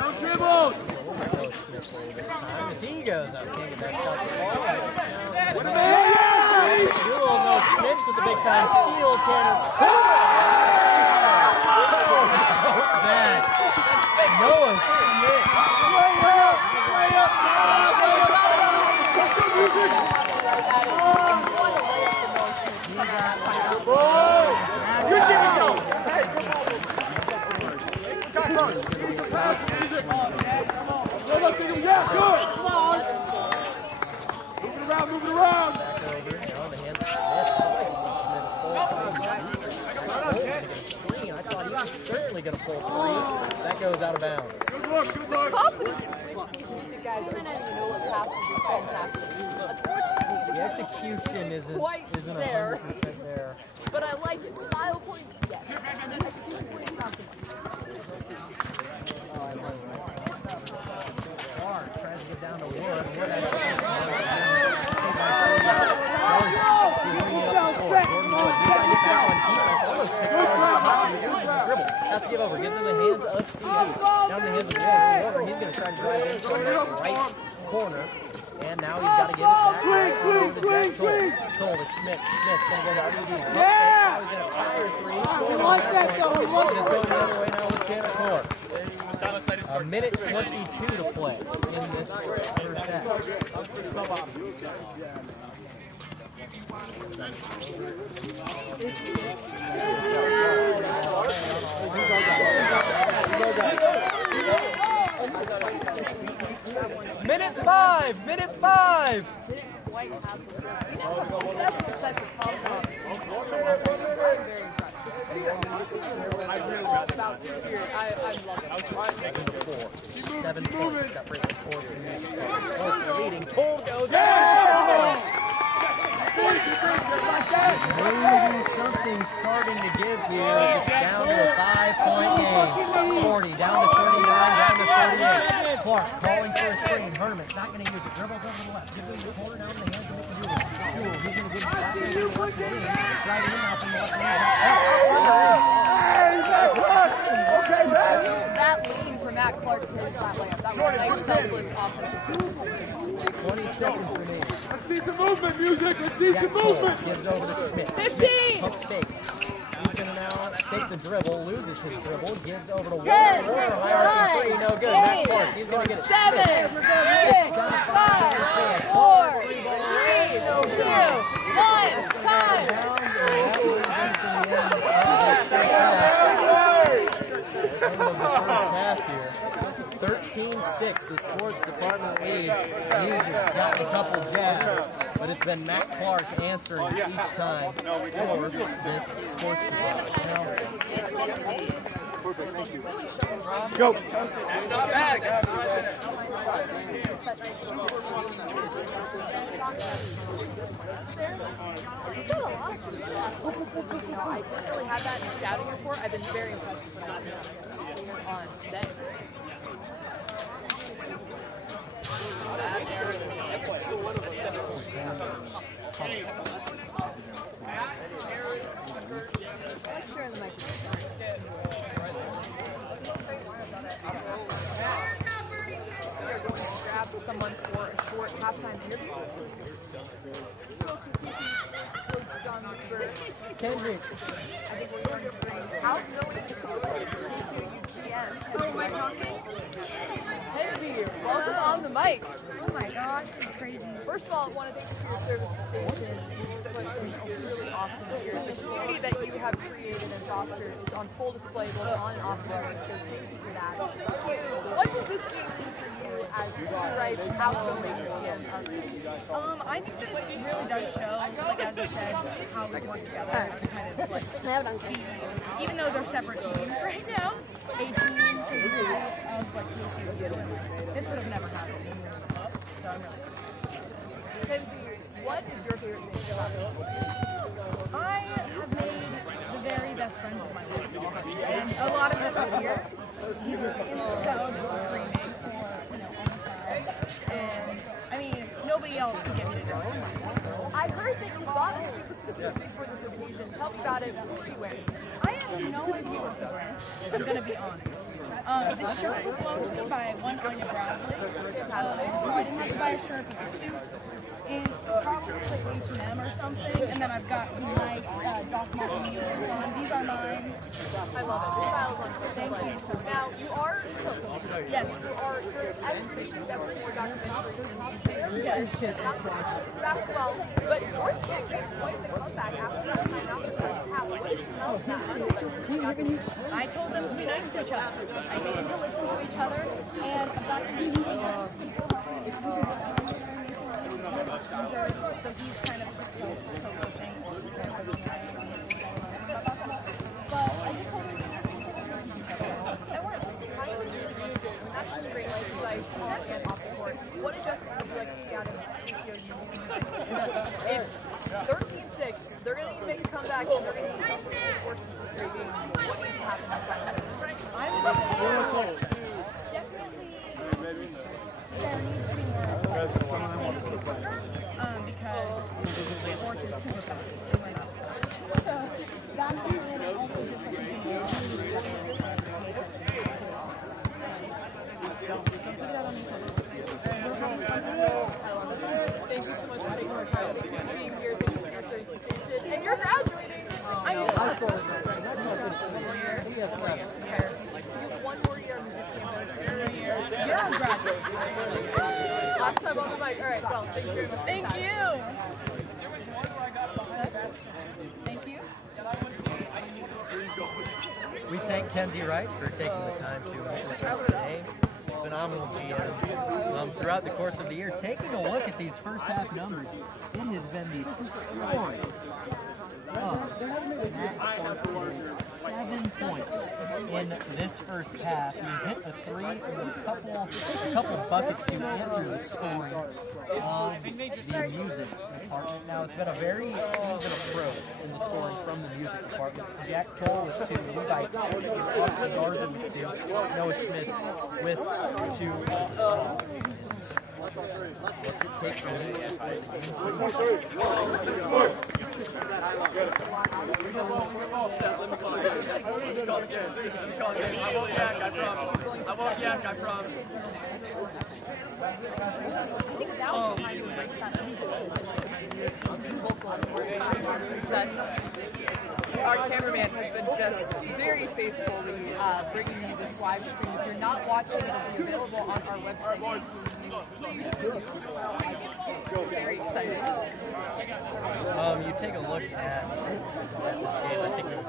No dribble. As he goes up, can't get that shot to fall. Newell, no Schmitz with the big time steal. Tanner. Move it around. I thought he was certainly going to pull three. That goes out of bounds. Good look. The confidence with which these music guys are doing the no-look passes is fantastic. Unfortunately, The execution isn't quite 100% there. there. But I like it. Style points, yes. Execution points, not so much. Tries to get down to Ward. Has to give over. Gives him the hands of CD. Down in the hands of Ward. He's going to try to drive in from that right corner. And now he's got to give it back. Swing. Cole to Schmidt. Schmidt's going to go to CD. Now he's going to fire three. We like that though. We love it. It's going the other way now with Tanner Core. A minute 22 to play in this first half. Minute five. Several sets of pom-poms. I'm very impressed. The spirit, honestly, I really all about spirit. I love it. 7 points separate the sports and music. Sports are leading. Cole goes out. Maybe something's starting to give here. It's down to a 5-point game. 40 down to 39, down to 38. Clark calling for a screen. Herman's not going to use it. Dribble to the left. Gives him the corner down in the hands of Jewel. He's going to give it back to him. Driving him out from the left lane. That lane for Matt Clark to hit that layup. That was a nice, selfless offensive system. 20 seconds remaining. Let's see some movement, music. Let's see some movement. Gives over to Schmidt. 15. Pump fake. He's going to now take the dribble, loses his dribble, gives over to Warner. 10, Warner, high three, no good. Matt Clark, he's going to get it. 7, 6, 5, 4, 3, 2, 1, time. Half here. 13-6, the sports department leads. Music's gotten a couple jabs, but it's been Matt Clark answering each time for this sports department. Go. I didn't really have that in the scouting report. I've been very impressed with that on today. Grab someone for a short halftime interview. Kendrick. I think we're going to bring out KCOU GM. Who am I talking? Kenzie, welcome on the mic. Oh my gosh, this is crazy. First of all, I want to thank you for your service to station. You've put in really awesome here. The community that you have created and fostered is on full display both on and off the court, so thank you for that. What does this game do for you as right outdoor weekend? I think that it really does show, like as I said, how we work together to kind of like be, even though they're separate teams right now, a team of like KCOU. This would have never happened. So I'm really Kenzie, what is your favorite thing about this? I have made the very best friends of my life, and a lot of us up here, you just screaming or on the side, and I mean nobody else can get me to do it. I heard that you bought a suit specifically for this occasion. Tell me about it. What are you wearing? I have no idea what to wear. I'm gonna be honest. The shirt was loaned to me by one Anya Bradley. So I didn't have to buy a shirt, but the suit is probably like H&M or something. And then I've got some nice Doc Martens on. These are mine. I love it. Styles on display. Now, you are Yes. you're educating them for documentary. Yes. Basketball, but sports can't get quite the comeback after that timeout. The second half. What did you tell that? I told them to be nice to each other. I told them to listen to each other, and so he's kind of co-coaching. But I just told him That's great, like you guys stand off the court. What adjustments would you like to see out of KCOU? It's 13-6. They're going to need to make a comeback, and they're going to need to make this sports into a great game. What needs to happen next time? I would say definitely there needs to be more because sports is super fast. They might not fast. So that and also just like continuing Thank you so much for taking the time to being here. Thank you for your participation. And you're graduating. I know. High school is I think that's 7. You have one more year on this campus. You're on graduate. Last time on the mic. All right, well, thank you very much. Thank you. Thank you. We thank Kenzie Wright for taking the time to meet with us today. Phenomenal GM. Throughout the course of the year, taking a look at these first half numbers, it has been the scoring of Matt Clark 7 points in this first half. He hit a 3 and a couple buckets to answer the scoring of the music department. Now, it's been a very even approach in the scoring from the music department. Jack Toll with 2, Levi Austin Garza with 2, Noah Schmitz with 2. What's it take for these guys to improve? I won't yak, I promise. Success. Our cameraman has been just very faithfully bringing you this live stream. If you're not watching, it'll be available on our website. Very excited. You take a look at this game, I think you'll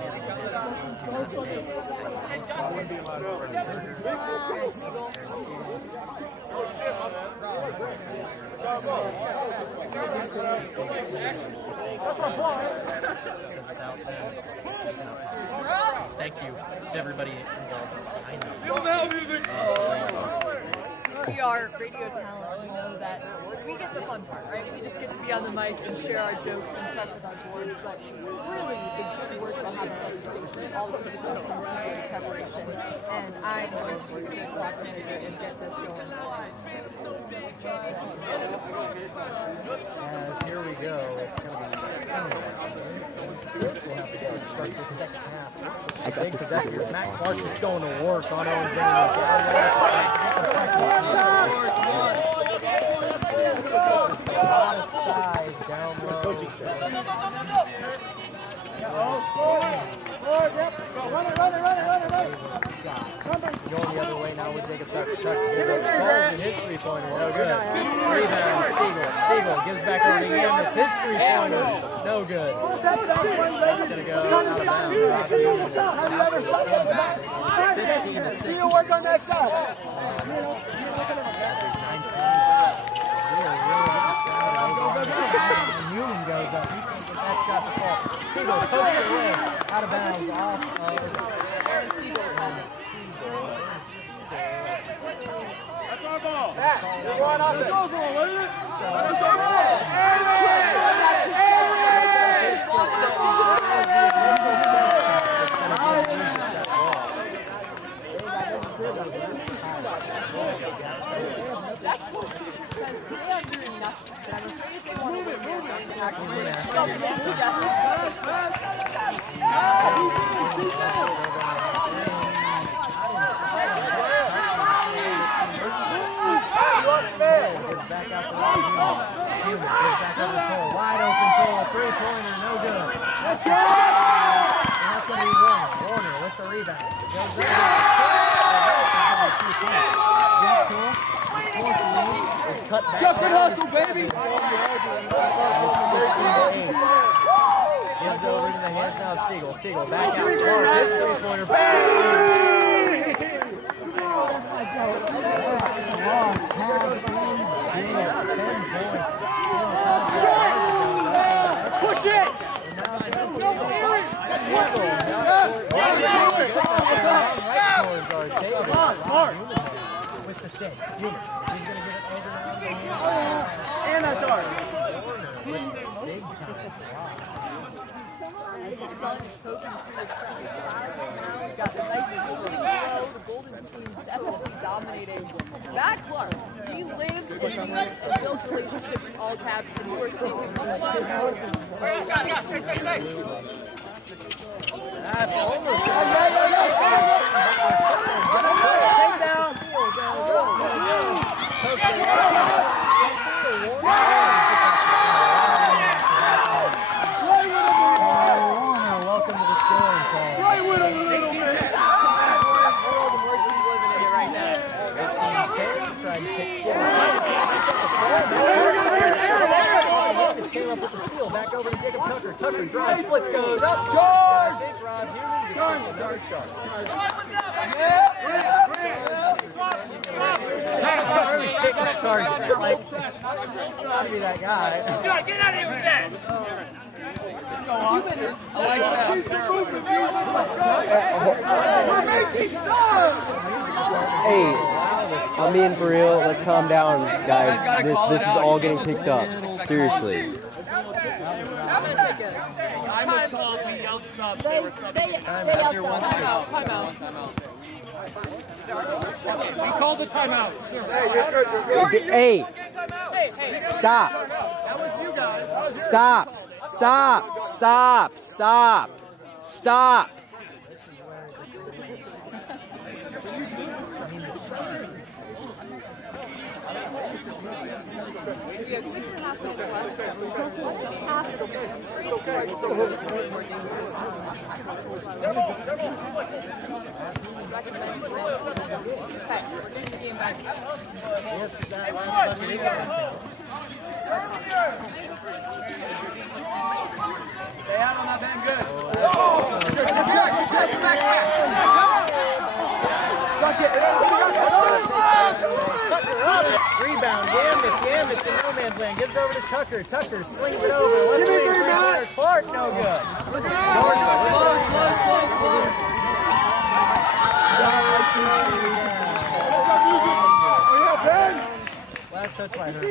Thank you to everybody involved behind the scenes. We are radio talent. We know that we get the fun part, right? We just get to be on the mic and share our jokes and prep with our boards. But really, the good work behind the station is all the people that comes into the preparation. And I'm going to be a good coordinator and get this going. As here we go, it's going to be sports will have to start the second half. Big possession. Matt Clark is going to work on Owens. A lot of size down low. Going the other way now with Jacob Tucker. Solves in his three-pointer. No good. Rebound. Siegel gives back over to Ian. It's his three-pointer. No good. That's going to go out of bounds. 15 to 6. You work on that shot. Newman goes up. He can't get that shot to fall. Siegel pokes it away. Out of bounds. Off of Aaron Siegel. That's our ball. You're going off it. That's our ball. That constitution says today I'm doing nothing, but I'm afraid if they want to win, they're going to actually back out to Warner with the rebound. Goes over. Is cut back. Chuck and hustle, baby. It's 13-8. Gives over to the hands now of Siegel. Siegel back out. Clark, his three-pointer. Bang! Push it! With the set. He's going to get it over. And that's ours. Big time. The sun is poking through the crack. We've got the nice golden glow, the golden team definitely dominating. Matt Clark, he lives and leads and builds relationships in all caps, and you are seeing him from the That's almost welcome to the scoring call. Play with him, little man. right now. 18-10, trying to pick Siegel. Came up with the steal, back over to Jacob Tucker. Tucker drives, splits, goes up. Charge! Big Rob Human just another charge. He's kicking his cards. Like, I'm not to be that guy. Get out of here with that! I like that. We're making some! Hey, I'm being for real. Let's calm down, guys. This is all getting picked up. Seriously. I'm going to take a time. That's your one Timeout. We called a timeout. Hey, stop. Stop. Stop. Stop. Stop. Stop. We have 6.5 minutes left. Half of the free charges are more dangerous. Okay, we're getting the game back. Yes, that last bucket is going. Stay out on that man, good. Rebound, Yambits in no man's land. Gives over to Tucker. Tucker slings it over. Left wing, three-pointer. Clark, no good. Last touch by her.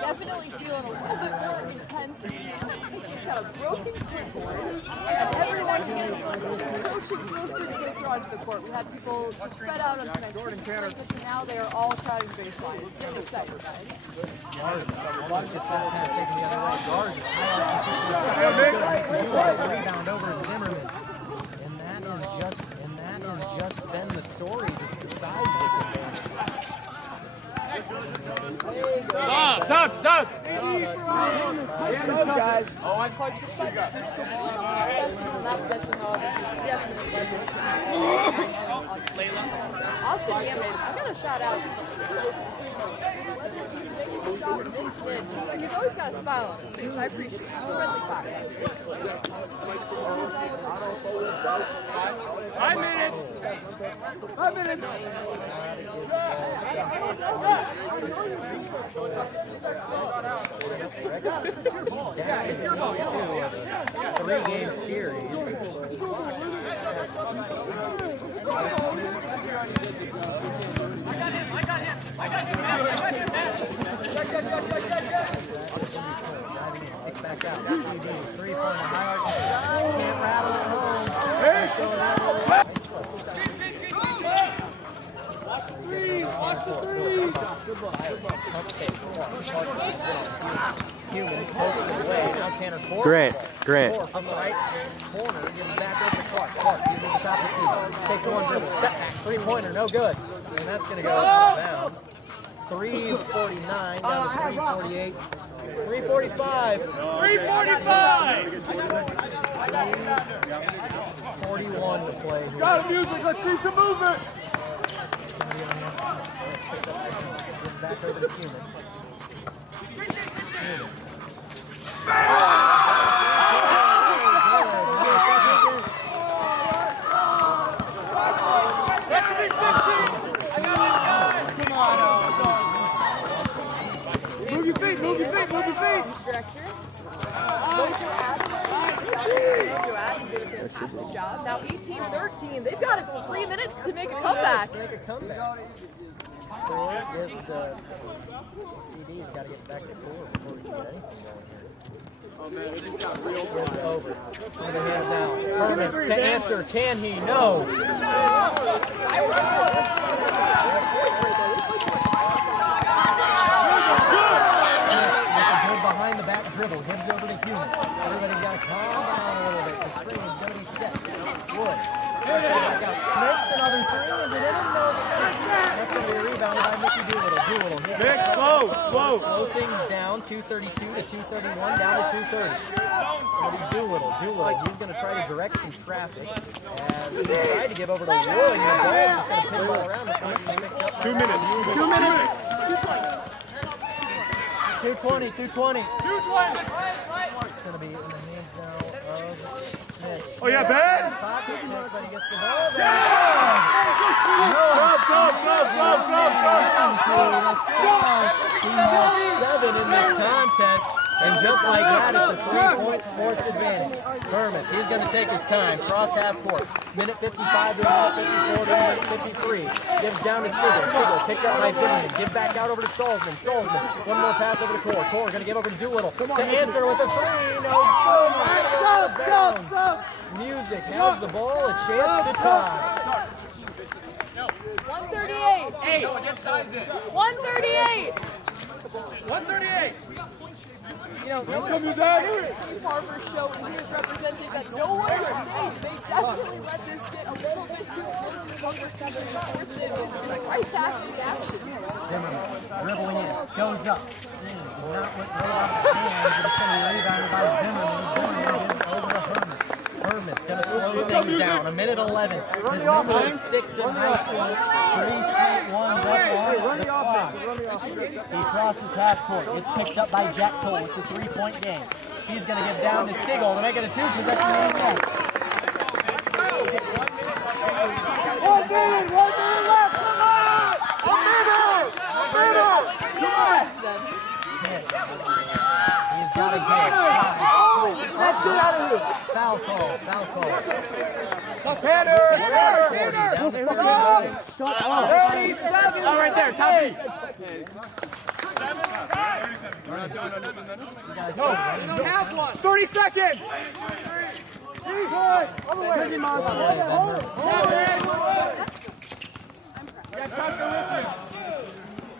Definitely feeling a little bit more intense. Got a broken clipboard, and everyone is approaching closer and closer onto the court. We had people just spread out on some and now they are all crowding the baseline. It's getting exciting, guys. Rebound over Zimmerman. And that has just been the story, just the size disadvantage. Stop! Subs, guys. Oh, I called you subs. That possession, however, definitely led this Austin Hammond, I'm going to shout out. Whether he's making the shot this mid, he's always got a smile on his face. I appreciate it. It's friendly fire. 5 minutes. 5 minutes. Three-game series. Pick back out. CD, three-pointer, high arc shot. Can't rattle it home. Let's go Watch the threes. Good luck. Human pokes it away. Now Tanner Cork. Grant. From the right corner, gives it back over to Clark. Clark, he's at the top of the key. Takes one dribble. Step back. Three-pointer, no good. And that's going to go out of bounds. 3:49 down to 3:48. 3:45. 3:45. 41 to play here. Got music, let's see some movement. Back over to Human. Move your feet, move your feet, move your feet. Fantastic job. Now 18-13. They've got 3 minutes to make a comeback. Make a comeback. Core gives the CD's got to get back to core before we can get anything going here. Oh man, this got real It's over. Put the hands down. Purvis to answer. Can he? No. Behind the back dribble, gives over to Human. Everybody's got to calm down a little bit. The screen's going to be set. Wood. Back out. Schmitz, another three. Is it in him? No, it's not. That's going to be a rebound by Mickey Doolittle. Big, slow. Slow things down. 232 to 231, down to 230. Doolittle. He's going to try to direct some traffic as he tried to give over to Wood. And the ball just going to pin all around the front. 2 minutes. 2 minutes. 220. 220. It's going to be in the hands now of Smith. Oh, yeah, Ben. Everybody gets the ball. He has 7 in this contest. And just like that, it's a 3-point sports advantage. Hermes, he's going to take his time. Cross half court. Minute 55 to minute 54 to minute 53. Gives down to Sigel. Sigel picked up by Zimmerman. Give back out over to Salzman. Salzman. One more pass over to Core. Core going to give over to Doolittle. To answer with a 3. No. Music has the ball. A chance to tie. 138. 138. 138. You know, Steve Harper's show is representing that no one is safe. They definitely let this get a little bit too close for comfort coverage. It's right back in the action. Zimmerman dribbling in, goes up. Not with right off his hands, but it's going to be rebounded by Zimmerman. Zimmerman gives over to Hermes. Hermes going to slow things down. A minute 11. His number of sticks in high school. 3 straight ones up on the clock. He crosses half court. It's picked up by Jack Cole. It's a 3-point game. He's going to give down to Sigel to make it a 2-possession game next. 1 minute left. Come on. A minute. Schmidt. He's got a game. Let's get out of here. Foul call. Tanner. 37. Oh, right there, top piece. No, half one. 30 seconds.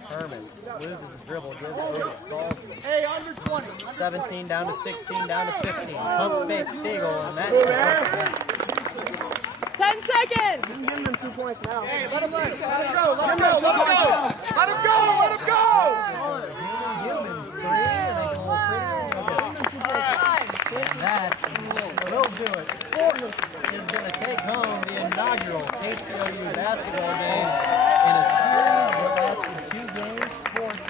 Hermes loses his dribble, gives over to Salzman. Hey, under 20. 17 down to 16, down to 15. Pump fake, Sigel, and that. 10 seconds. Give them 2 points now. Hey, let him go. And that will do it. Sportness is going to take home the inaugural KCOU basketball game in a series that lasted 2 games. Sports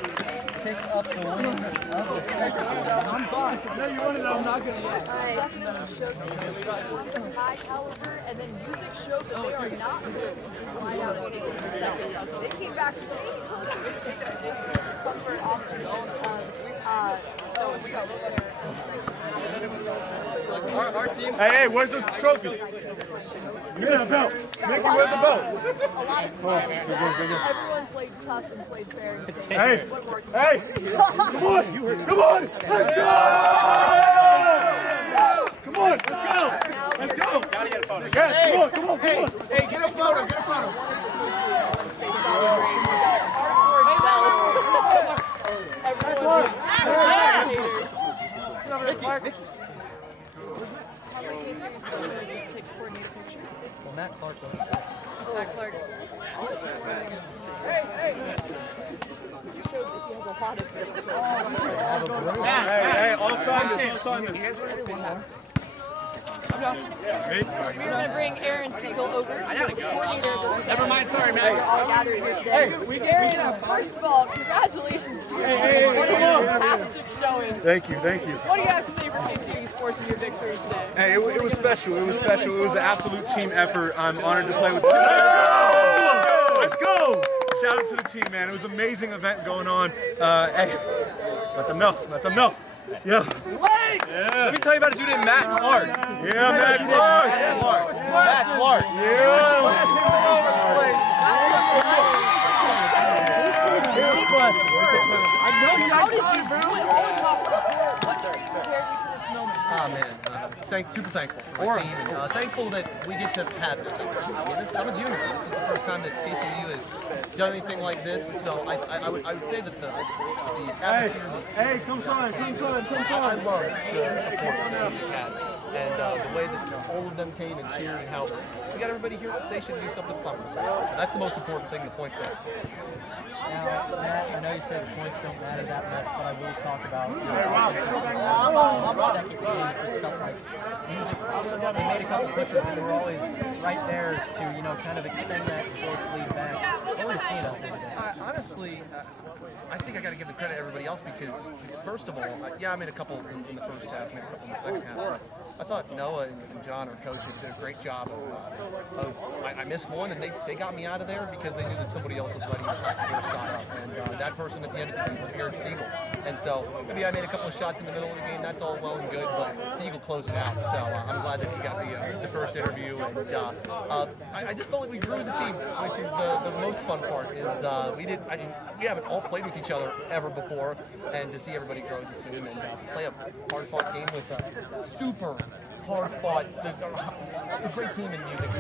picks up the win of the second one. I'm fine. No, you wanted it. I'm not going to use Definitely showed that they're high caliber, and then music showed that they are not good. Right out of the second round. They came back way closer to taking the comfort off the goals. So we got Our team. Hey, where's the trophy? Yeah, belt. Mickey, where's the belt? a lot of smarts. Everyone played tough and played fair. Hey, come on, let's go! Come on, let's go! Gotta get a photo. Yeah, come on. Hey, get a photo. Once they celebrate, we got a cardboard belt. Everyone was spectators. Well, Matt Clark goes. Matt Clark. Hey. You showed that he has a lot of versatility. Hey, all sign this. That's fantastic. We're going to bring Aaron Siegel over. I gotta go. Never mind, sorry, man. We're all gathered here today. Aaron, first of all, congratulations to your team. What a fantastic showing. Thank you. What do you have to say for KCOU Sports and your victory today? Hey, it was special. It was special. It was an absolute team effort. I'm honored to play with. Let's go! Shout out to the team, man. It was an amazing event going on. Hey, let them know. Yeah. Let me tell you about a dude named Matt Clark. Yeah, Matt Clark. Matt Clark. How did you do it all across the board? What training prepared you for this moment? Oh man, super thankful for my team, and thankful that we get to have this opportunity. I'm a junior. This is the first time that KCOU has done anything like this, and so I would say that the atmosphere. Hey, come on. I love the support that music has, and the way that all of them came and cheered, and how we got everybody here at the station to do something fun. So that's the most important thing. The point there. Now, Matt, I know you said the points don't matter that much, but I will talk about second team for stuff like music. They made a couple pushes, and they were always right there to, kind of extend that sports lead back. What were you seeing out there today? Honestly, I think I got to give the credit to everybody else because, first of all, I made a couple in the first half, made a couple in the second half. I thought Noah and John, our coaches, did a great job I missed one, and they got me out of there because they knew that somebody else was ready to get a shot up. And that person at the end of the game was Aaron Siegel. And so maybe I made a couple of shots in the middle of the game. That's all well and good, but Siegel closed it out. So I'm glad that he got the first interview. And I just felt like we grew as a team, which is the most fun part. Is we haven't all played with each other ever before, and to see everybody grow as a team and to play a hard-fought game with a super hard-fought, a great team in music.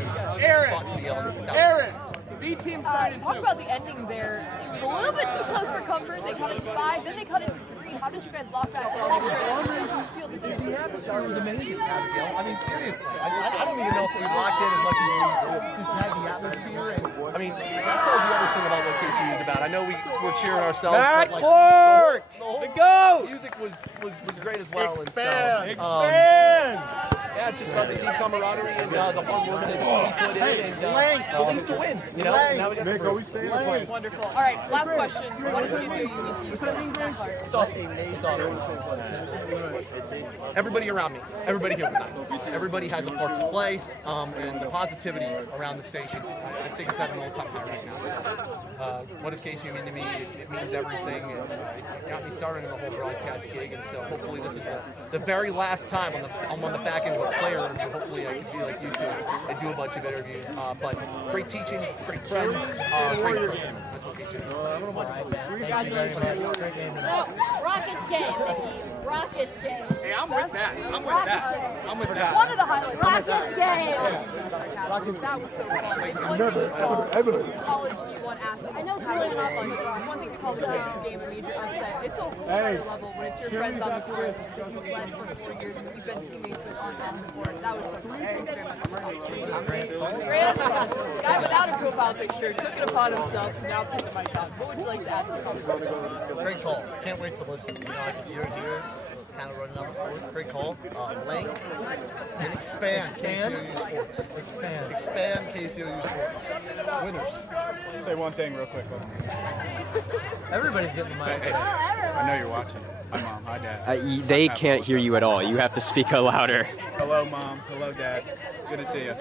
Aaron, B team sided Talk about the ending there. It was a little bit too close for comfort. They cut it to 5, then they cut it to 3. How did you guys lock that down? Make sure that you sealed the deal. The atmosphere was amazing, Abigail. I mean, seriously. I don't even know if we locked in as much as we just had the atmosphere. And I mean, that tells you everything about what KCOU is about. I know we're cheering ourselves. Matt but, Clark! The GOAT! Music was great as well. Expand! Yeah, it's just about the team camaraderie and the hard work that we put in and believe to win. Now we got the first. Wonderful. All right, last question. What does KCOU mean to you? It's awesome. Everybody around me, everybody here tonight, everybody has a part to play, and the positivity around the station, I think it's at an all-time high right now. So, what does KCOU mean to me? It means everything, and it got me started in the whole broadcast gig, and so hopefully this is the very last time I'm on the back end of a player interview. Hopefully I can be like you two and do a bunch of interviews. But great teaching, great friends, great program. That's what KCOU is. Thank you very much. Great game tonight. Rockets game, Mickey. Rockets game. Hey, I'm with that. One of the highlights. Rockets game. That was so fun. College D1 athlete. I know Julian it's one thing to call the KCOU game a major upset. It's a whole other level when it's your friends on the court that you've led for 4 years and that you've been teammates with on the court. That was so fun. Thank you very much. Great. Guy without a profile picture took it upon himself to now put the mic on. What would you like to add to the conversation? Great call. Can't wait to listen. I could hear it, kind of running out the court. Great call. Blank and expand KCOU Sports. Expand KCOU Sports. Winners. Say one thing real quick. Everybody's getting the mic. I know you're watching. Hi, Mom. Hi, Dad. They can't hear you at all. You have to speak louder. Hello, Mom. Hello, Dad. Good to see you.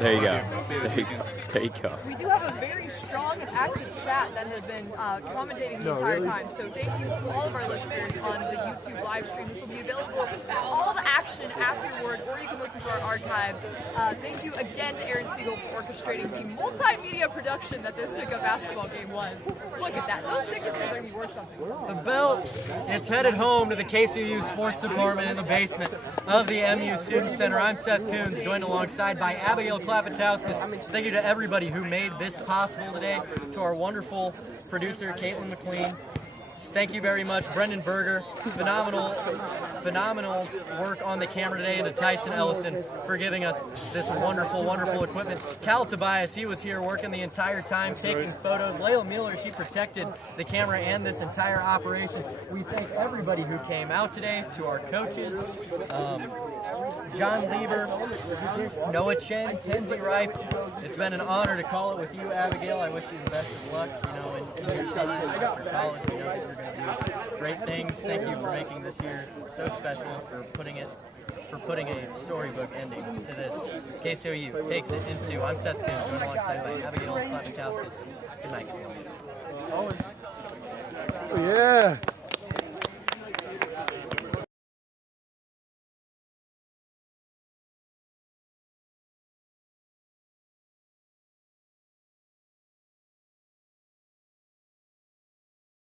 There you go. See you this weekend. There you go. We do have a very strong and active chat that has been commentating the entire time. So thank you to all of our listeners on the YouTube live stream. This will be available all the action afterward, or you can listen to our archives. Thank you again to Aaron Siegel for orchestrating the multimedia production that this pickup basketball game was. Look at that. Those signatures are going to be worth something. The belt, it's headed home to the KCOU Sports Department in the basement of the MU Student Center. I'm Seth Coons, joined alongside by Abigail Klapatowskis. Thank you to everybody who made this possible today, to our wonderful producer, Caitlin McQueen. Thank you very much, Brendan Berger. Phenomenal work on the camera today, and to Tyson Ellison for giving us this wonderful equipment. Cal Tobias, he was here working the entire time, taking photos. Layla Mueller, she protected the camera and this entire operation. We thank everybody who came out today, to our coaches. John Lever, Noah Chen, Kenzie Ripe. It's been an honor to call it with you, Abigail. I wish you the best of luck, in your studies for college. We know that you're going to do great things. Thank you for making this year so special, for putting a storybook ending to this. It's KCOU takes it into. I'm Seth Kim, joined alongside by Abigail Klavachowskis. Good night. Oh, yeah.